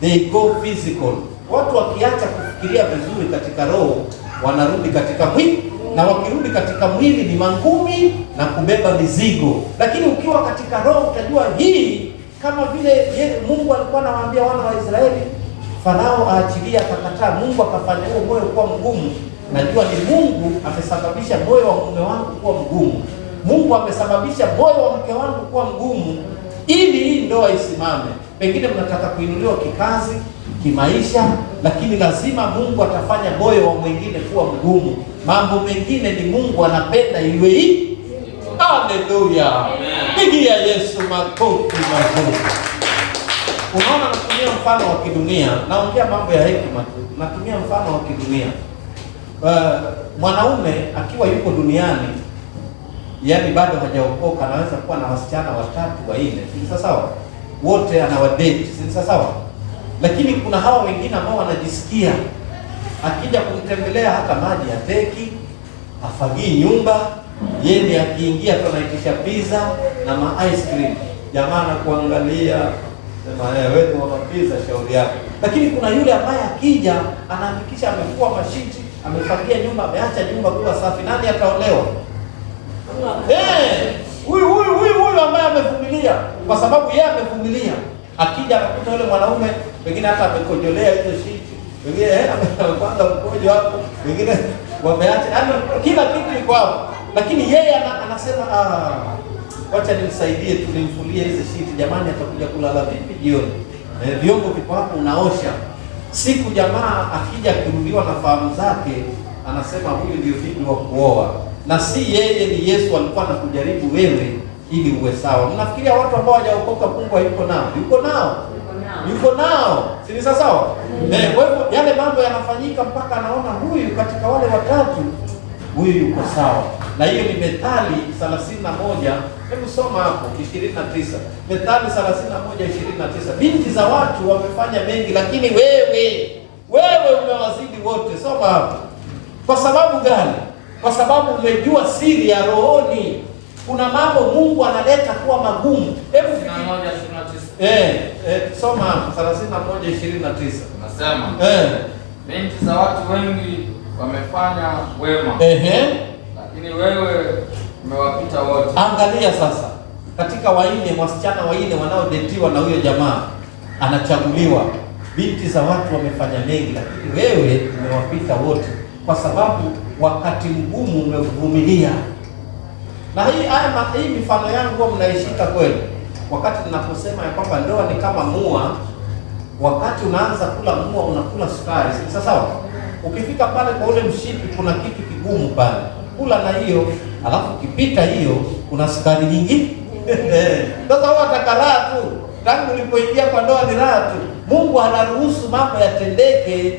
they go physical. Watu wakiacha kufikiria vizuri katika roho, wanarudi katika mwili, na wakirudi katika mwili ni mangumi na kubeba mizigo. Lakini ukiwa katika roho utajua hii, kama vile Mungu alikuwa anawaambia wana wa Israeli, Farao aachilia, akakataa, Mungu akafanya huo moyo kuwa mgumu. Najua ni Mungu amesababisha moyo wa mume wangu kuwa mgumu, Mungu amesababisha moyo wa mke wangu kuwa mgumu, ili hii ndoa isimame. Pengine mnataka kuinuliwa kikazi, kimaisha, lakini lazima Mungu atafanya moyo wa mwingine kuwa mgumu. Mambo mengine ni Mungu anapenda iwe hii. Haleluya. Pigia Yesu makofi mazuri. Unaona, natumia mfano wa kidunia, naongea mambo ya hekima tu. Natumia mfano wa kidunia. Mwanaume akiwa yuko duniani, yani bado hajaokoka, anaweza kuwa na wasichana 3, 4, si sawa? Wote anawadate, si sawa? Lakini kuna hawa wengine ambao wanajisikia akija kumtembelea hata maji hateki, afagii nyumba, yeye akiingia tu anaitisha pizza na ice cream. Jamaa anakuangalia, sema wewe wa pizza, shauri yako. Lakini kuna yule ambaye akija anahakikisha amefua mashiti, amefagia nyumba, ameacha nyumba kuwa safi. Nani ataolewa? Huyu ambaye amevumilia, kwa sababu yeye amevumilia. Akija anakuta yule mwanaume pengine hata amekojolea hizo shiti, pengine amepanga mkojo hapo, pengine wameacha, yaani kila kitu iko hapo. Lakini yeye anasema wacha nimsaidie tu, nimfulie hizo shiti, jamani atakuja kulala vipi jioni? Vyombo viko hapo unaosha. Siku jamaa akija kurudiwa na fahamu zake, anasema huyu ndio bibi wa kuoa. Na si yeye, ni Yesu alikuwa anakujaribu wewe ili uwe sawa. Mnafikiria watu ambao hawajaokoka Mungu hayuko nao? Yuko nao. Si ni sawa? Kwa hivyo yale mambo yanafanyika mpaka anaona huyu katika wale 3, huyu yuko sawa. Na hiyo ni Methali 31. Hebu soma hapo 29. Methali 31:29. Binti za watu wamefanya mengi, lakini wewe umewazidi wote. Soma hapo. Kwa sababu gani? Kwa sababu umejua siri ya rohoni. Kuna mambo Mungu analeta kuwa magumu. Hebu soma 31:29. Nasema binti za watu wengi wamefanya wema, lakini wewe umewapita wote. Angalia sasa, katika wasichana 4 wanaodetiwa na huyo jamaa, anachaguliwa, binti za watu wamefanya mengi, lakini wewe umewapita wote, kwa sababu wakati mgumu umevumilia. Na hii mifano yangu mnaishika kweli, wakati ninaposema ya kwamba ndoa ni kama mua. Wakati unaanza kula mua, unakula sukari, si sawa? Ukifika pale kwa ule mshipi, kuna kitu kigumu pale, kula na hiyo, alafu ukipita hiyo, kuna sukari nyingi. Sasa wewe utakaraa tu, tangu ulipoingia kwa ndoa ni raha tu. Mungu anaruhusu mambo yatendeke.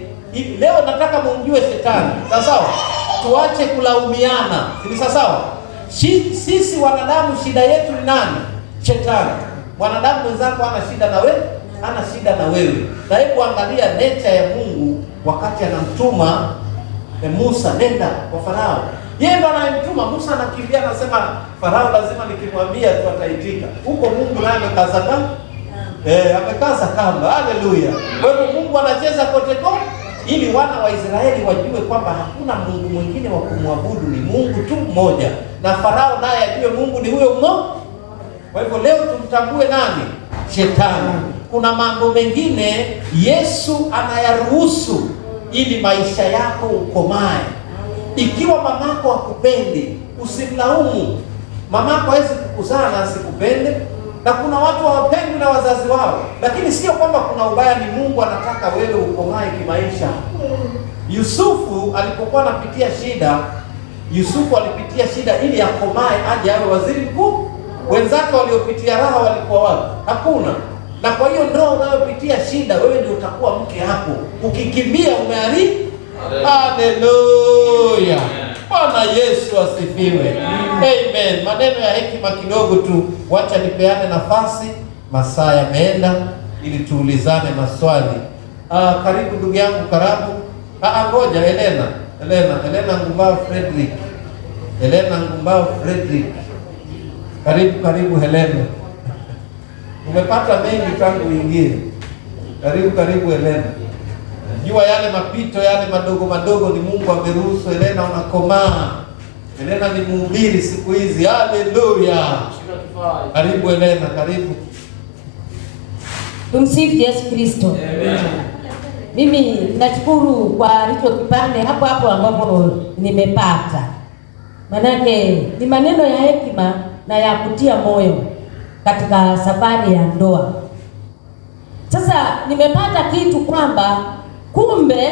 Leo nataka mumjue shetani, sawa? Tuache kulaumiana, si sawa? Sisi wanadamu shida yetu ni nani? Shetani. Mwanadamu mwenzako hana shida na wewe, hana shida na wewe. Na hebu angalia nature ya Mungu wakati anamtuma Musa, nenda kwa Farao. Yeye ndo anayemtuma Musa, anakimbia anasema Farao lazima nikimwambia tu ataitika. Huko Mungu naye amekaza kamba. Amekaza kamba. Haleluya. Kwa hivyo Mungu anacheza kote kote ili wana wa Israeli wajue kwamba hakuna Mungu mwingine wa kumwabudu, ni Mungu tu mmoja. Na Farao naye ajue Mungu ni huyo mmoja. Kwa hivyo leo tumtambue nani? Shetani. Kuna mambo mengine Yesu anayaruhusu ili maisha yako ukomae. Ikiwa mamako hakupendi, usimlaumu. Mamako hawezi kukuzaa na asikupende, na kuna watu hawapendwi na wazazi wao, lakini sio kwamba kuna ubaya, ni Mungu anataka wewe ukomae kimaisha. Yusufu alipokuwa anapitia shida, Yusufu alipitia shida ili akomae aje awe waziri mkuu. Wenzake waliopitia raha walikuwa wapi? Hakuna. Na kwa hiyo ndoa unayopitia shida, wewe ndio utakuwa mke hapo. Ukikimbia umeharibu. Haleluya. Bwana Yesu asifiwe. Amen. Maneno ya hekima kidogo tu, wacha nipeane nafasi, masaa yameenda, ili tuulizane maswali. Karibu ndugu yangu Karabu. Ngoja Helena Ngumbao Frederick. Helena Ngumbao Frederick. Karibu Helena. Umepata mengi tangu uingie. Karibu Helena. Jua yale mapito yale madogo ni Mungu ameruhusu. Helena unakomaa. Helena ni mhubiri siku hizi. Haleluya. Karibu Helena, karibu. Tumsifu Yesu Kristo. Amen. Mimi nashukuru kwa hicho kipande hapo ambapo nimepata. Manake ni maneno ya hekima na ya kutia moyo katika safari ya ndoa. Sasa nimepata kitu kwamba kumbe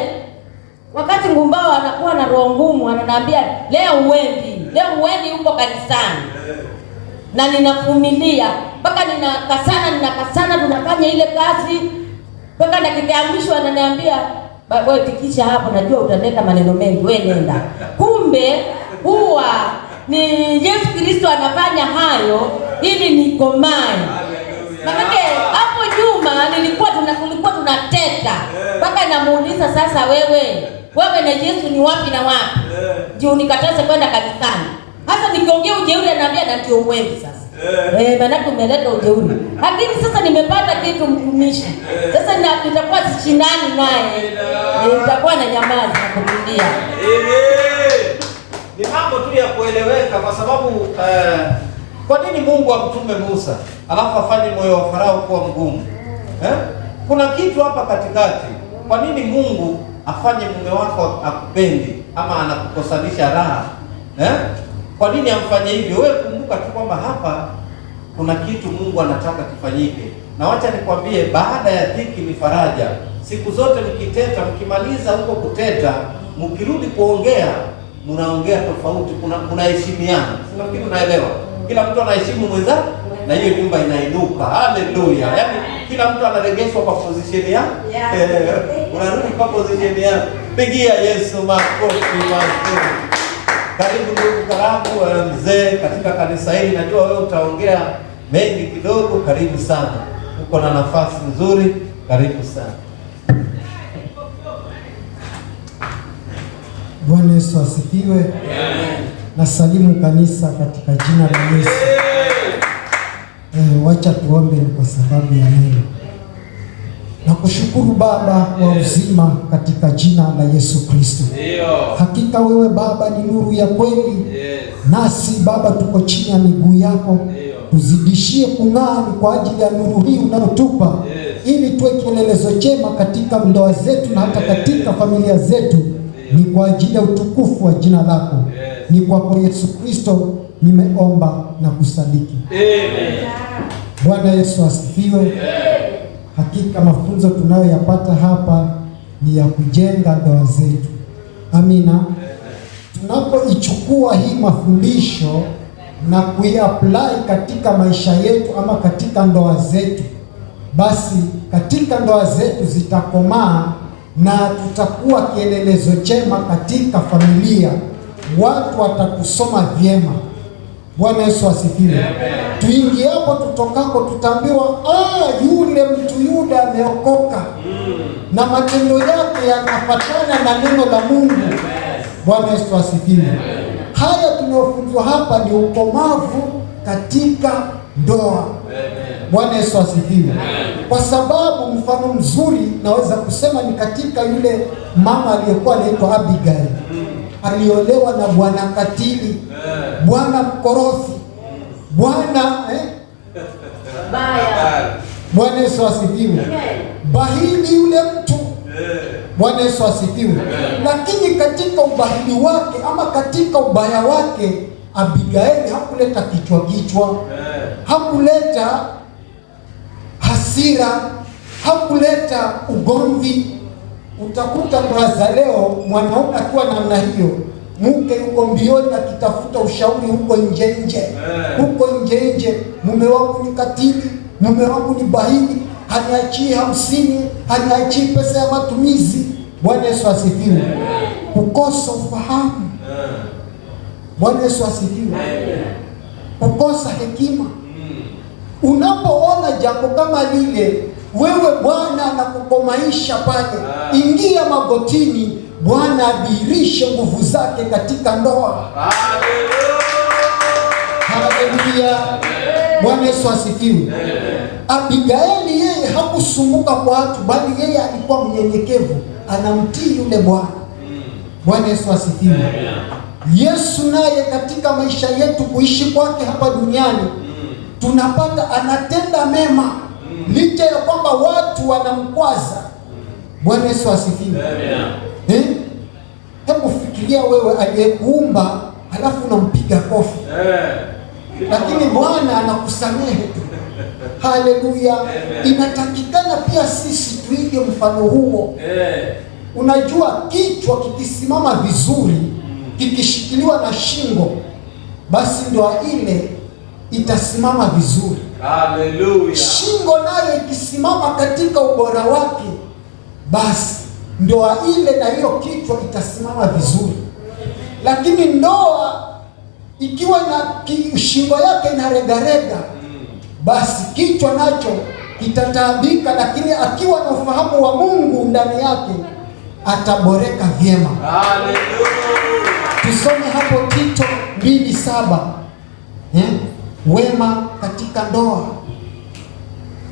wakati Ngumbao anakuwa na roho ngumu, ananiambia leo uendi huko kanisani. Na ninavumilia mpaka ninakasana tunafanya ile kazi mpaka dakika ya mwisho ananiambia wewe tikisha hapo, najua utaleta maneno mengi, wewe nenda. Kumbe huwa ni Yesu Kristo anafanya hayo ili nikomae. Manake hapo nyuma tulikuwa tunateta mpaka namuuliza sasa, wewe na Yesu ni wapi na wapi? Ndio nikataze kwenda kanisani. Hata nikiongea ujeuri ananiambia na ndio uwendi sasa. Manake umeleta ujeuri. Lakini sasa nimepata kitu mtumishi. Sasa nitakuwa sishindani naye. Nitakuwa na nyamaza na kutulia. Ni mambo tu ya kueleweka, kwa sababu kwa nini Mungu amtume Musa alafu afanye moyo wa Farao kuwa mgumu? Kuna kitu hapa katikati. Kwa nini Mungu afanye mume wako akupendi ama anakukosanisha raha? Kwa nini amfanye hivyo? Wewe kumbuka tu kwamba hapa kuna kitu Mungu anataka kifanyike. Na wacha nikwambie, baada ya dhiki ni faraja. Siku zote mkiteta, mkimaliza huko kuteta, mkirudi kuongea, mnaongea tofauti, mnaheshimiana. Nafikiri unaelewa. Kila mtu anaheshimu mwenzake na hiyo nyumba inainuka. Haleluya. Yaani kila mtu anaregeshwa kwa position yake. Unarudi kwa position yake. Pigia Yesu makofi mazuri. Karibu ndugu Karabu, mzee katika kanisa hili. Najua wewe utaongea mengi kidogo. Karibu sana. Uko na nafasi nzuri. Karibu sana. Bwana Yesu asifiwe. Amen. Nasalimu kanisa katika jina la Yesu. Wacha tuombe ni kwa sababu ya neno. na kushukuru Baba wa uzima katika jina la Yesu Kristo. Hakika wewe Baba ni nuru ya kweli. Nasi Baba tuko chini ya miguu yako. Tuzidishie kung'aa kwa ajili ya nuru hii unayotupa, ili tuwe kielelezo chema katika ndoa zetu na hata katika familia zetu. Ni kwa ajili ya utukufu wa jina lako. Ni kwako Yesu Kristo nimeomba na kusadiki. Bwana Yesu asifiwe. Hakika mafunzo tunayoyapata hapa ni ya kujenga ndoa zetu. Amina. Tunapoichukua hii mafundisho na kuiapply katika maisha yetu ama katika ndoa zetu, basi katika ndoa zetu zitakomaa na tutakuwa kielelezo chema katika familia. Watu watakusoma vyema. Bwana Yesu asifiwe. Tuingiapo tutokako tutaambiwa, yule mtu Yuda ameokoka na matendo yake yanafatana na neno la Mungu. Bwana Yesu asifiwe. Haya tunayofunzwa hapa ni ukomavu katika ndoa. Bwana Yesu asifiwe. Kwa sababu mfano mzuri naweza kusema ni katika yule mama aliyekuwa anaitwa Abigail. Aliolewa na bwana katili, bwana mkorofi, bwana Bwana Yesu asifiwe. Bahili yule mtu. Bwana Yesu asifiwe. Lakini katika ubahili wake ama katika ubaya wake, Abigaili hakuleta kichwa, hakuleta hasira, hakuleta ugomvi. Utakuta ndoa za leo mwanaume akiwa namna hiyo, mke yuko mbioni akitafuta ushauri huko nje, mume wangu ni katili, mume wangu ni bahili, haniachii 50, haniachii pesa ya matumizi. Bwana Yesu asifiwe. Kukosa ufahamu. Bwana Yesu asifiwe. Kukosa hekima. Unapoona jambo kama lile, wewe Bwana anakukomaisha pale, ingia magotini, Bwana adhihirishe nguvu zake katika ndoa. Haleluya. Bwana Yesu asifiwe. Abigaili yeye hakusumbuka kwa watu, bali yeye alikuwa mnyenyekevu, anamtii yule Bwana. Bwana Yesu asifiwe. Yesu naye katika maisha yetu kuishi kwake hapa duniani, tunapata anatenda mema licha ya kwamba watu wanamkwaza. Bwana Yesu asifiwe. Hebu fikiria wewe aliyekuumba halafu unampiga kofi. Lakini Bwana anakusamehe tu. Haleluya. Inatakikana pia sisi tuige mfano huo. Unajua kichwa kikisimama vizuri, kikishikiliwa na shingo, basi ndoa ile itasimama vizuri. Haleluya. Shingo nayo ikisimama katika ubora wake, basi ndoa ile na hiyo kichwa itasimama vizuri. Lakini ndoa ikiwa na shingo yake inaregarega, basi kichwa nacho kitataabika, lakini akiwa na ufahamu wa Mungu ndani yake ataboreka vyema. Haleluya. Tusome hapo Tito 2:7. Wema katika ndoa.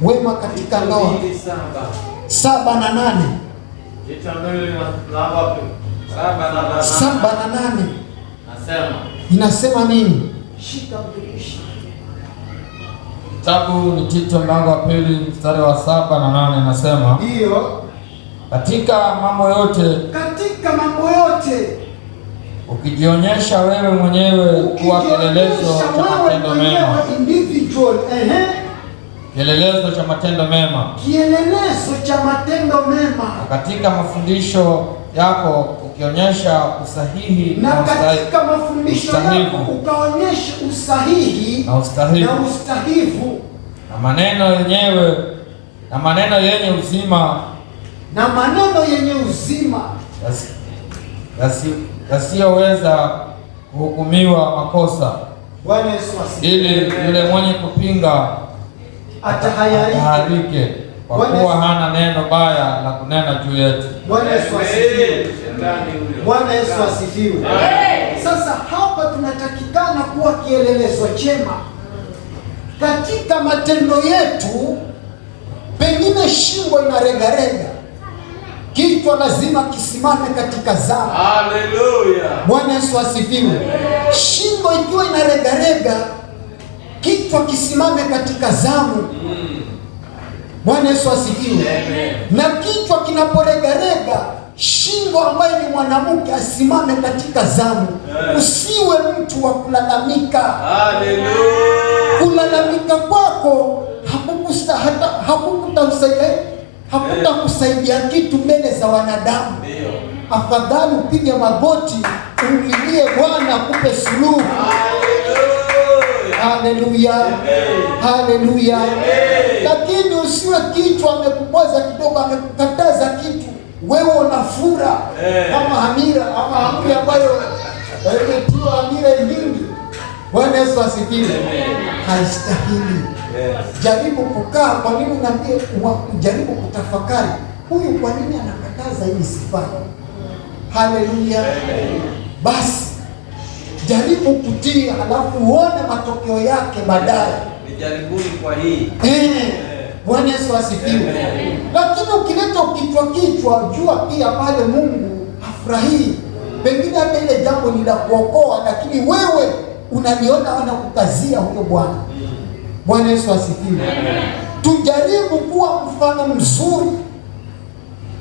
Wema katika ndoa. 7 na 8. 7 na 8. Inasema nini? Shika mtumishi. Kitabu ni Tito mlango wa 2 mstari wa 7 na 8 inasema, ndio, katika mambo yote ukijionyesha wewe mwenyewe kuwa kielelezo cha matendo mema. Kielelezo cha matendo mema. Kielelezo cha matendo mema. Na katika mafundisho yako ukionyesha usahihi na katika mafundisho yako ukaonyesha usahihi na ustahivu na maneno yenye uzima yasiyoweza kuhukumiwa makosa. Bwana Yesu asifiwe. Ili yule mwenye kupinga atahayarike, kwa kuwa hana neno baya la kunena juu yetu. Bwana Yesu asifiwe. Bwana Yesu asifiwe. Sasa hapa tunatakikana kuwa kielelezo chema katika matendo yetu. Pengine uone shingo inaregarega, kichwa lazima kisimame katika zamu. Haleluya. Bwana Yesu asifiwe. Shingo ikiwa inaregarega, kichwa kisimame katika zamu. Bwana Yesu asifiwe. Na kichwa kinaporegarega, shingo ambaye ni mwanamke asimame katika zamu. Usiwe mtu wa kulalamika. Haleluya. Kulalamika kwako hakutakusaidia kitu mbele za wanadamu. Afadhali upige magoti umlilie Bwana akupe suluhu. Haleluya. Haleluya. Lakini usiwe kichwa amekuboza kidogo, amekukataza kitu, wewe unafura kama hamira ama hamira ambayo imetiwa hamira nyingi. Bwana Yesu asifiwe. Haistahili. Jaribu kukaa. Kwa nini naambia jaribu kutafakari, huyu kwa nini anakataza hii sifai? Haleluya. Basi jaribu kutii, halafu uone matokeo yake baadaye. Nijaribuni kwa hii. Bwana Yesu asifiwe. Lakini ukileta kichwa, jua pia pale Mungu hafurahii. Pengine hata ile jambo ni la kuokoa, lakini wewe unaliona anakukazia huyo Bwana. Bwana Yesu asifiwe. Tujaribu kuwa mfano mzuri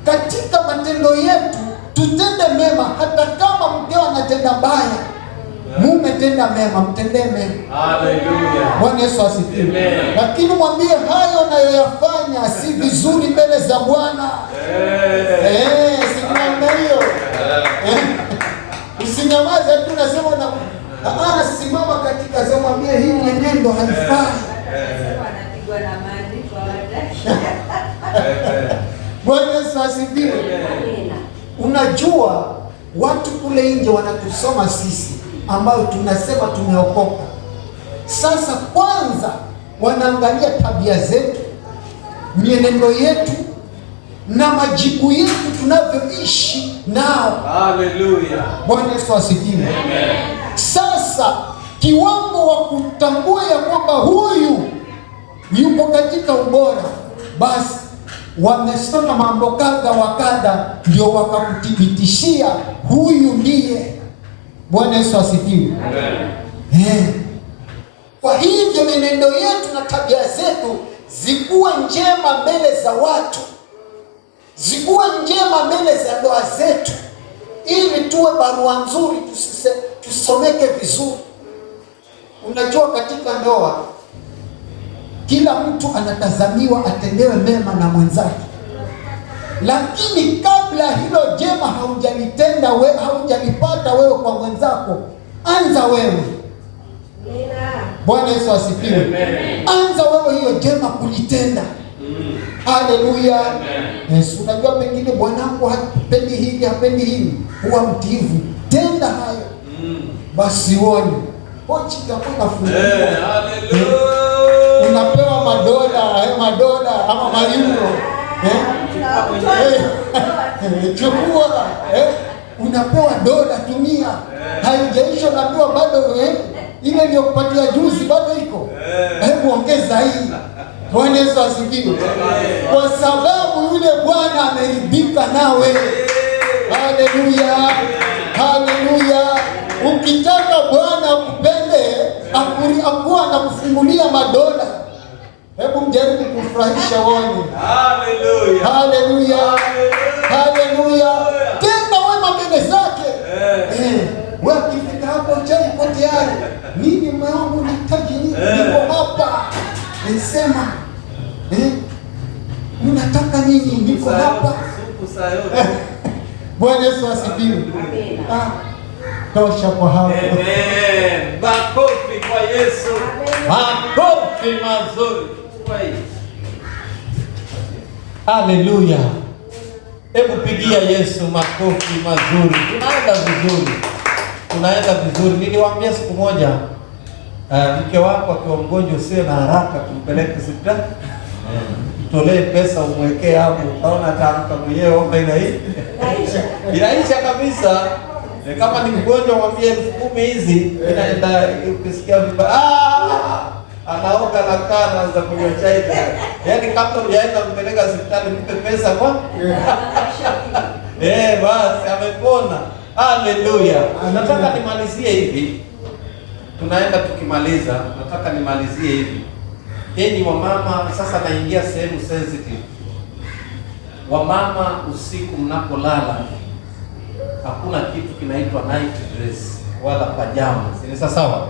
katika matendo yetu, tutende mema. Hata kama mkeo anatenda baya, mume tenda mema, mtendee mema. Haleluya. Bwana Yesu asifiwe. Lakini mwambie hayo nayoyafanya si vizuri mbele za Bwana. Sinyamaza hiyo. Usinyamaze tu nasema na simama katika zamu, mwambie hii mwenendo haifai. Bwana Yesu asifiwe. Unajua watu kule nje wanatusoma sisi ambao tunasema tumeokoka. Sasa kwanza wanaangalia tabia zetu, mienendo yetu na majibu yetu tunavyoishi nao. Haleluya. Bwana Yesu asifiwe. Sasa kiwango wa kutambua ya kwamba huyu yuko katika ubora, basi wamesoma mambo kadha wa kadha, ndio wakakuthibitishia huyu ndiye. Bwana Yesu asifiwe. Kwa hivyo mienendo yetu na tabia zetu zikuwa njema mbele za watu, zikuwa njema mbele za ndoa zetu, ili tuwe barua nzuri, tusomeke vizuri. Unajua katika ndoa kila mtu anatazamiwa atendewe mema na mwenzake, lakini kabla hilo jema haujalitenda wewe, haujalipata wewe kwa mwenzako, anza wewe. Bwana Yesu asifiwe. Anza wewe hiyo jema kulitenda. Haleluya. Yesu, unajua pengine bwanangu hapendi hili, hapendi hili, huwa mtiifu, tenda hayo. Basi uone pochi itakuwa funguka. Unapewa madola ama mayuro. Chukua. Unapewa dola, tumia. Haijaisha, unapewa bado ile iliyokupatia juzi bado iko. Hebu ongeza hii. Bwana Yesu asifiwe. Kwa sababu yule Bwana ameridhika nawe. Haleluya. Haleluya. Ukitaka Bwana akupende, akuwa anakufungulia madola, hebu mjaribu kufurahisha wone. Haleluya. Haleluya. Haleluya. Tenda wema mbele zake. Wewe ukifika hapo chai iko tayari. Nini mume wangu nahitaji nini? Niko hapa. Nisema unataka nini? Niko hapa. Bwana Yesu asifiwe. Tosha kwa hapo. Amen. Makofi kwa Yesu. Makofi mazuri. Haleluya. Hebu pigia Yesu makofi mazuri. Tunaenda vizuri. Tunaenda vizuri. Niliwaambia siku moja, mke wako akiwa mgonjwa usiwe na haraka kumpeleka hospitali. Tolee pesa umwekee hapo, utaona ataamka mwenyewe, omba inaisha kabisa. Kama ni mgonjwa mwambie 10,000 hizi, inaenda ukisikia vibaya. anaoga na kaa anaanza kunywa chai. Yaani kabla hujaenda kumpeleka hospitali mpe pesa kwa basi amepona. Haleluya. Nataka nimalizie hivi. Tunaenda tukimaliza, nataka nimalizie hivi. Enyi wamama, sasa naingia sehemu sensitive. Wamama, usiku mnapolala, hakuna kitu kinaitwa night dress wala pajama. Si sawa?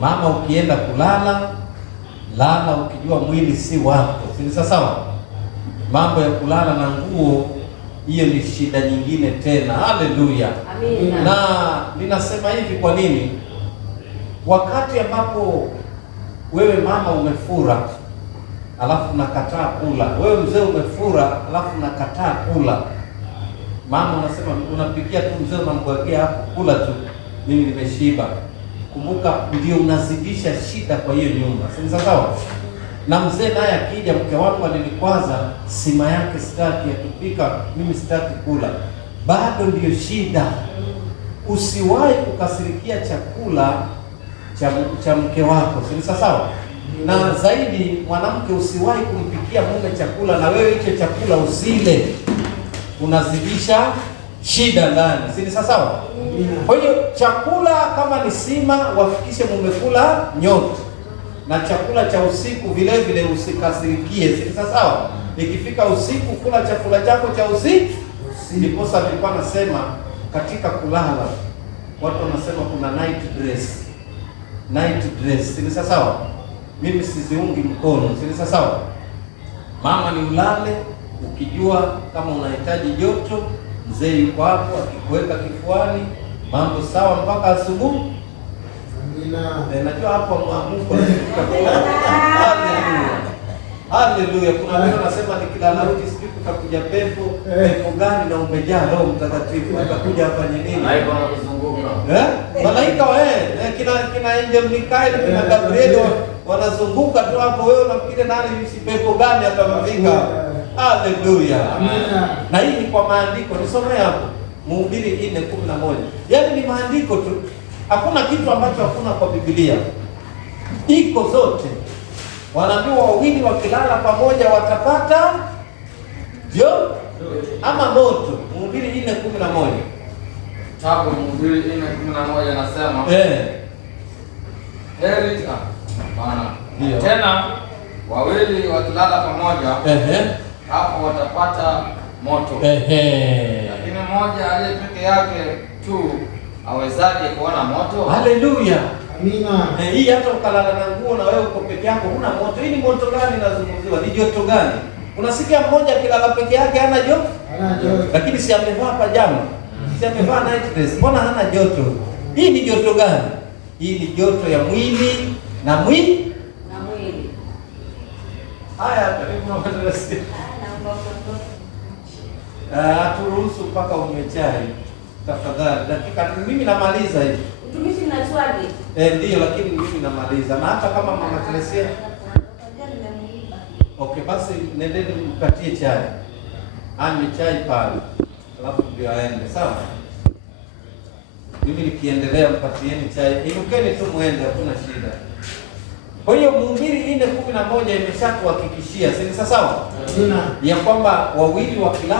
Mama, ukienda kulala, lala ukijua mwili si wako. Si sawa? Mambo ya kulala na nguo, hiyo ni shida nyingine tena. Haleluya. Amina. Na ninasema hivi kwa nini? Wakati ambapo wewe mama umefura, alafu unakataa kula. Wewe mzee umefura, alafu unakataa kula. Mama unasema unapikia tu mzee, unamgwagia hapo, kula tu, mimi nimeshiba. Kumbuka, ndio unazidisha shida kwa hiyo nyumba. Si sawa? Na mzee naye akija, mke wangu alinikwaza, sima yake sitaki, akipika mimi sitaki kula, bado ndio shida. Usiwahi kukasirikia chakula cha mke wako. Si sawa? Na zaidi mwanamke, usiwahi kumpikia mume chakula na wewe hicho chakula usile, unazidisha shida ndani. Si sawa? Kwa hiyo chakula kama ni sima, wafikishe mume kula nyote, na chakula cha usiku vile vile usikasirikie. Si sawa? Ikifika usiku, kula chakula chako cha usiku. Ndiposa nilikuwa nasema katika kulala, watu wanasema kuna night dress. Night dress. Si sawa? Mimi siziungi mkono. Si sawa? Mama, ni ulale ukijua kama unahitaji joto, mzee yuko hapo akikuweka kifuani, mambo sawa mpaka asubuhi. Najua hapo mwamuko. Haleluya. Kuna watu wanasema nikilala uti sijui kutakuja pepo gani, na umejaa Roho Mtakatifu atakuja afanye nini? Malaika wanazunguka. Malaika kina Angel Mikael, kina Gabriel wanazunguka tu hapo, wewe unafikiri nani si pepo gani atamfika? Haleluya. Amina. Na hii ni kwa maandiko. Nisome hapo Mhubiri 4:11. Yaani ni maandiko tu. Hakuna kitu ambacho hakuna kwa Biblia. Iko zote. Wanaambiwa wawili wakilala pamoja watapata ama moto. Mhubiri 4:11. Hapo Mhubiri 4:11 anasema heri bana. Tena wawili wakilala pamoja, hapo watapata moto. Lakini mmoja aliye peke yake tu awezaje kuona moto? Haleluya. Amina. Hii hata ukalala na nguo na wewe uko peke yako huna moto. Hii ni moto gani nazungumziwa? Ni joto gani? Unasikia mmoja akilala peke yake hana joto? Hana joto. Lakini si amevaa pajama? Si amevaa night dress? Mbona hana joto? Hii ni joto gani? Hii ni joto ya mwili na mwili. Haya, karibu na madrasa. Turuhusu mpaka umechai. Tafadhali, dakika mimi namaliza hivi. Mtumishi na swali. Ndio, lakini mimi namaliza. Na hata kama mama Teresia. Okay, basi nendeni mkatie chai. Anywe chai pale. Alafu ndio aende, sawa? Mimi nikiendelea mpatieni chai. Inukeni tu muende, hakuna shida. Kwa hiyo Mhubiri 4:11 imeshatuhakikishia, si sawa? Ya kwamba wawili wakilala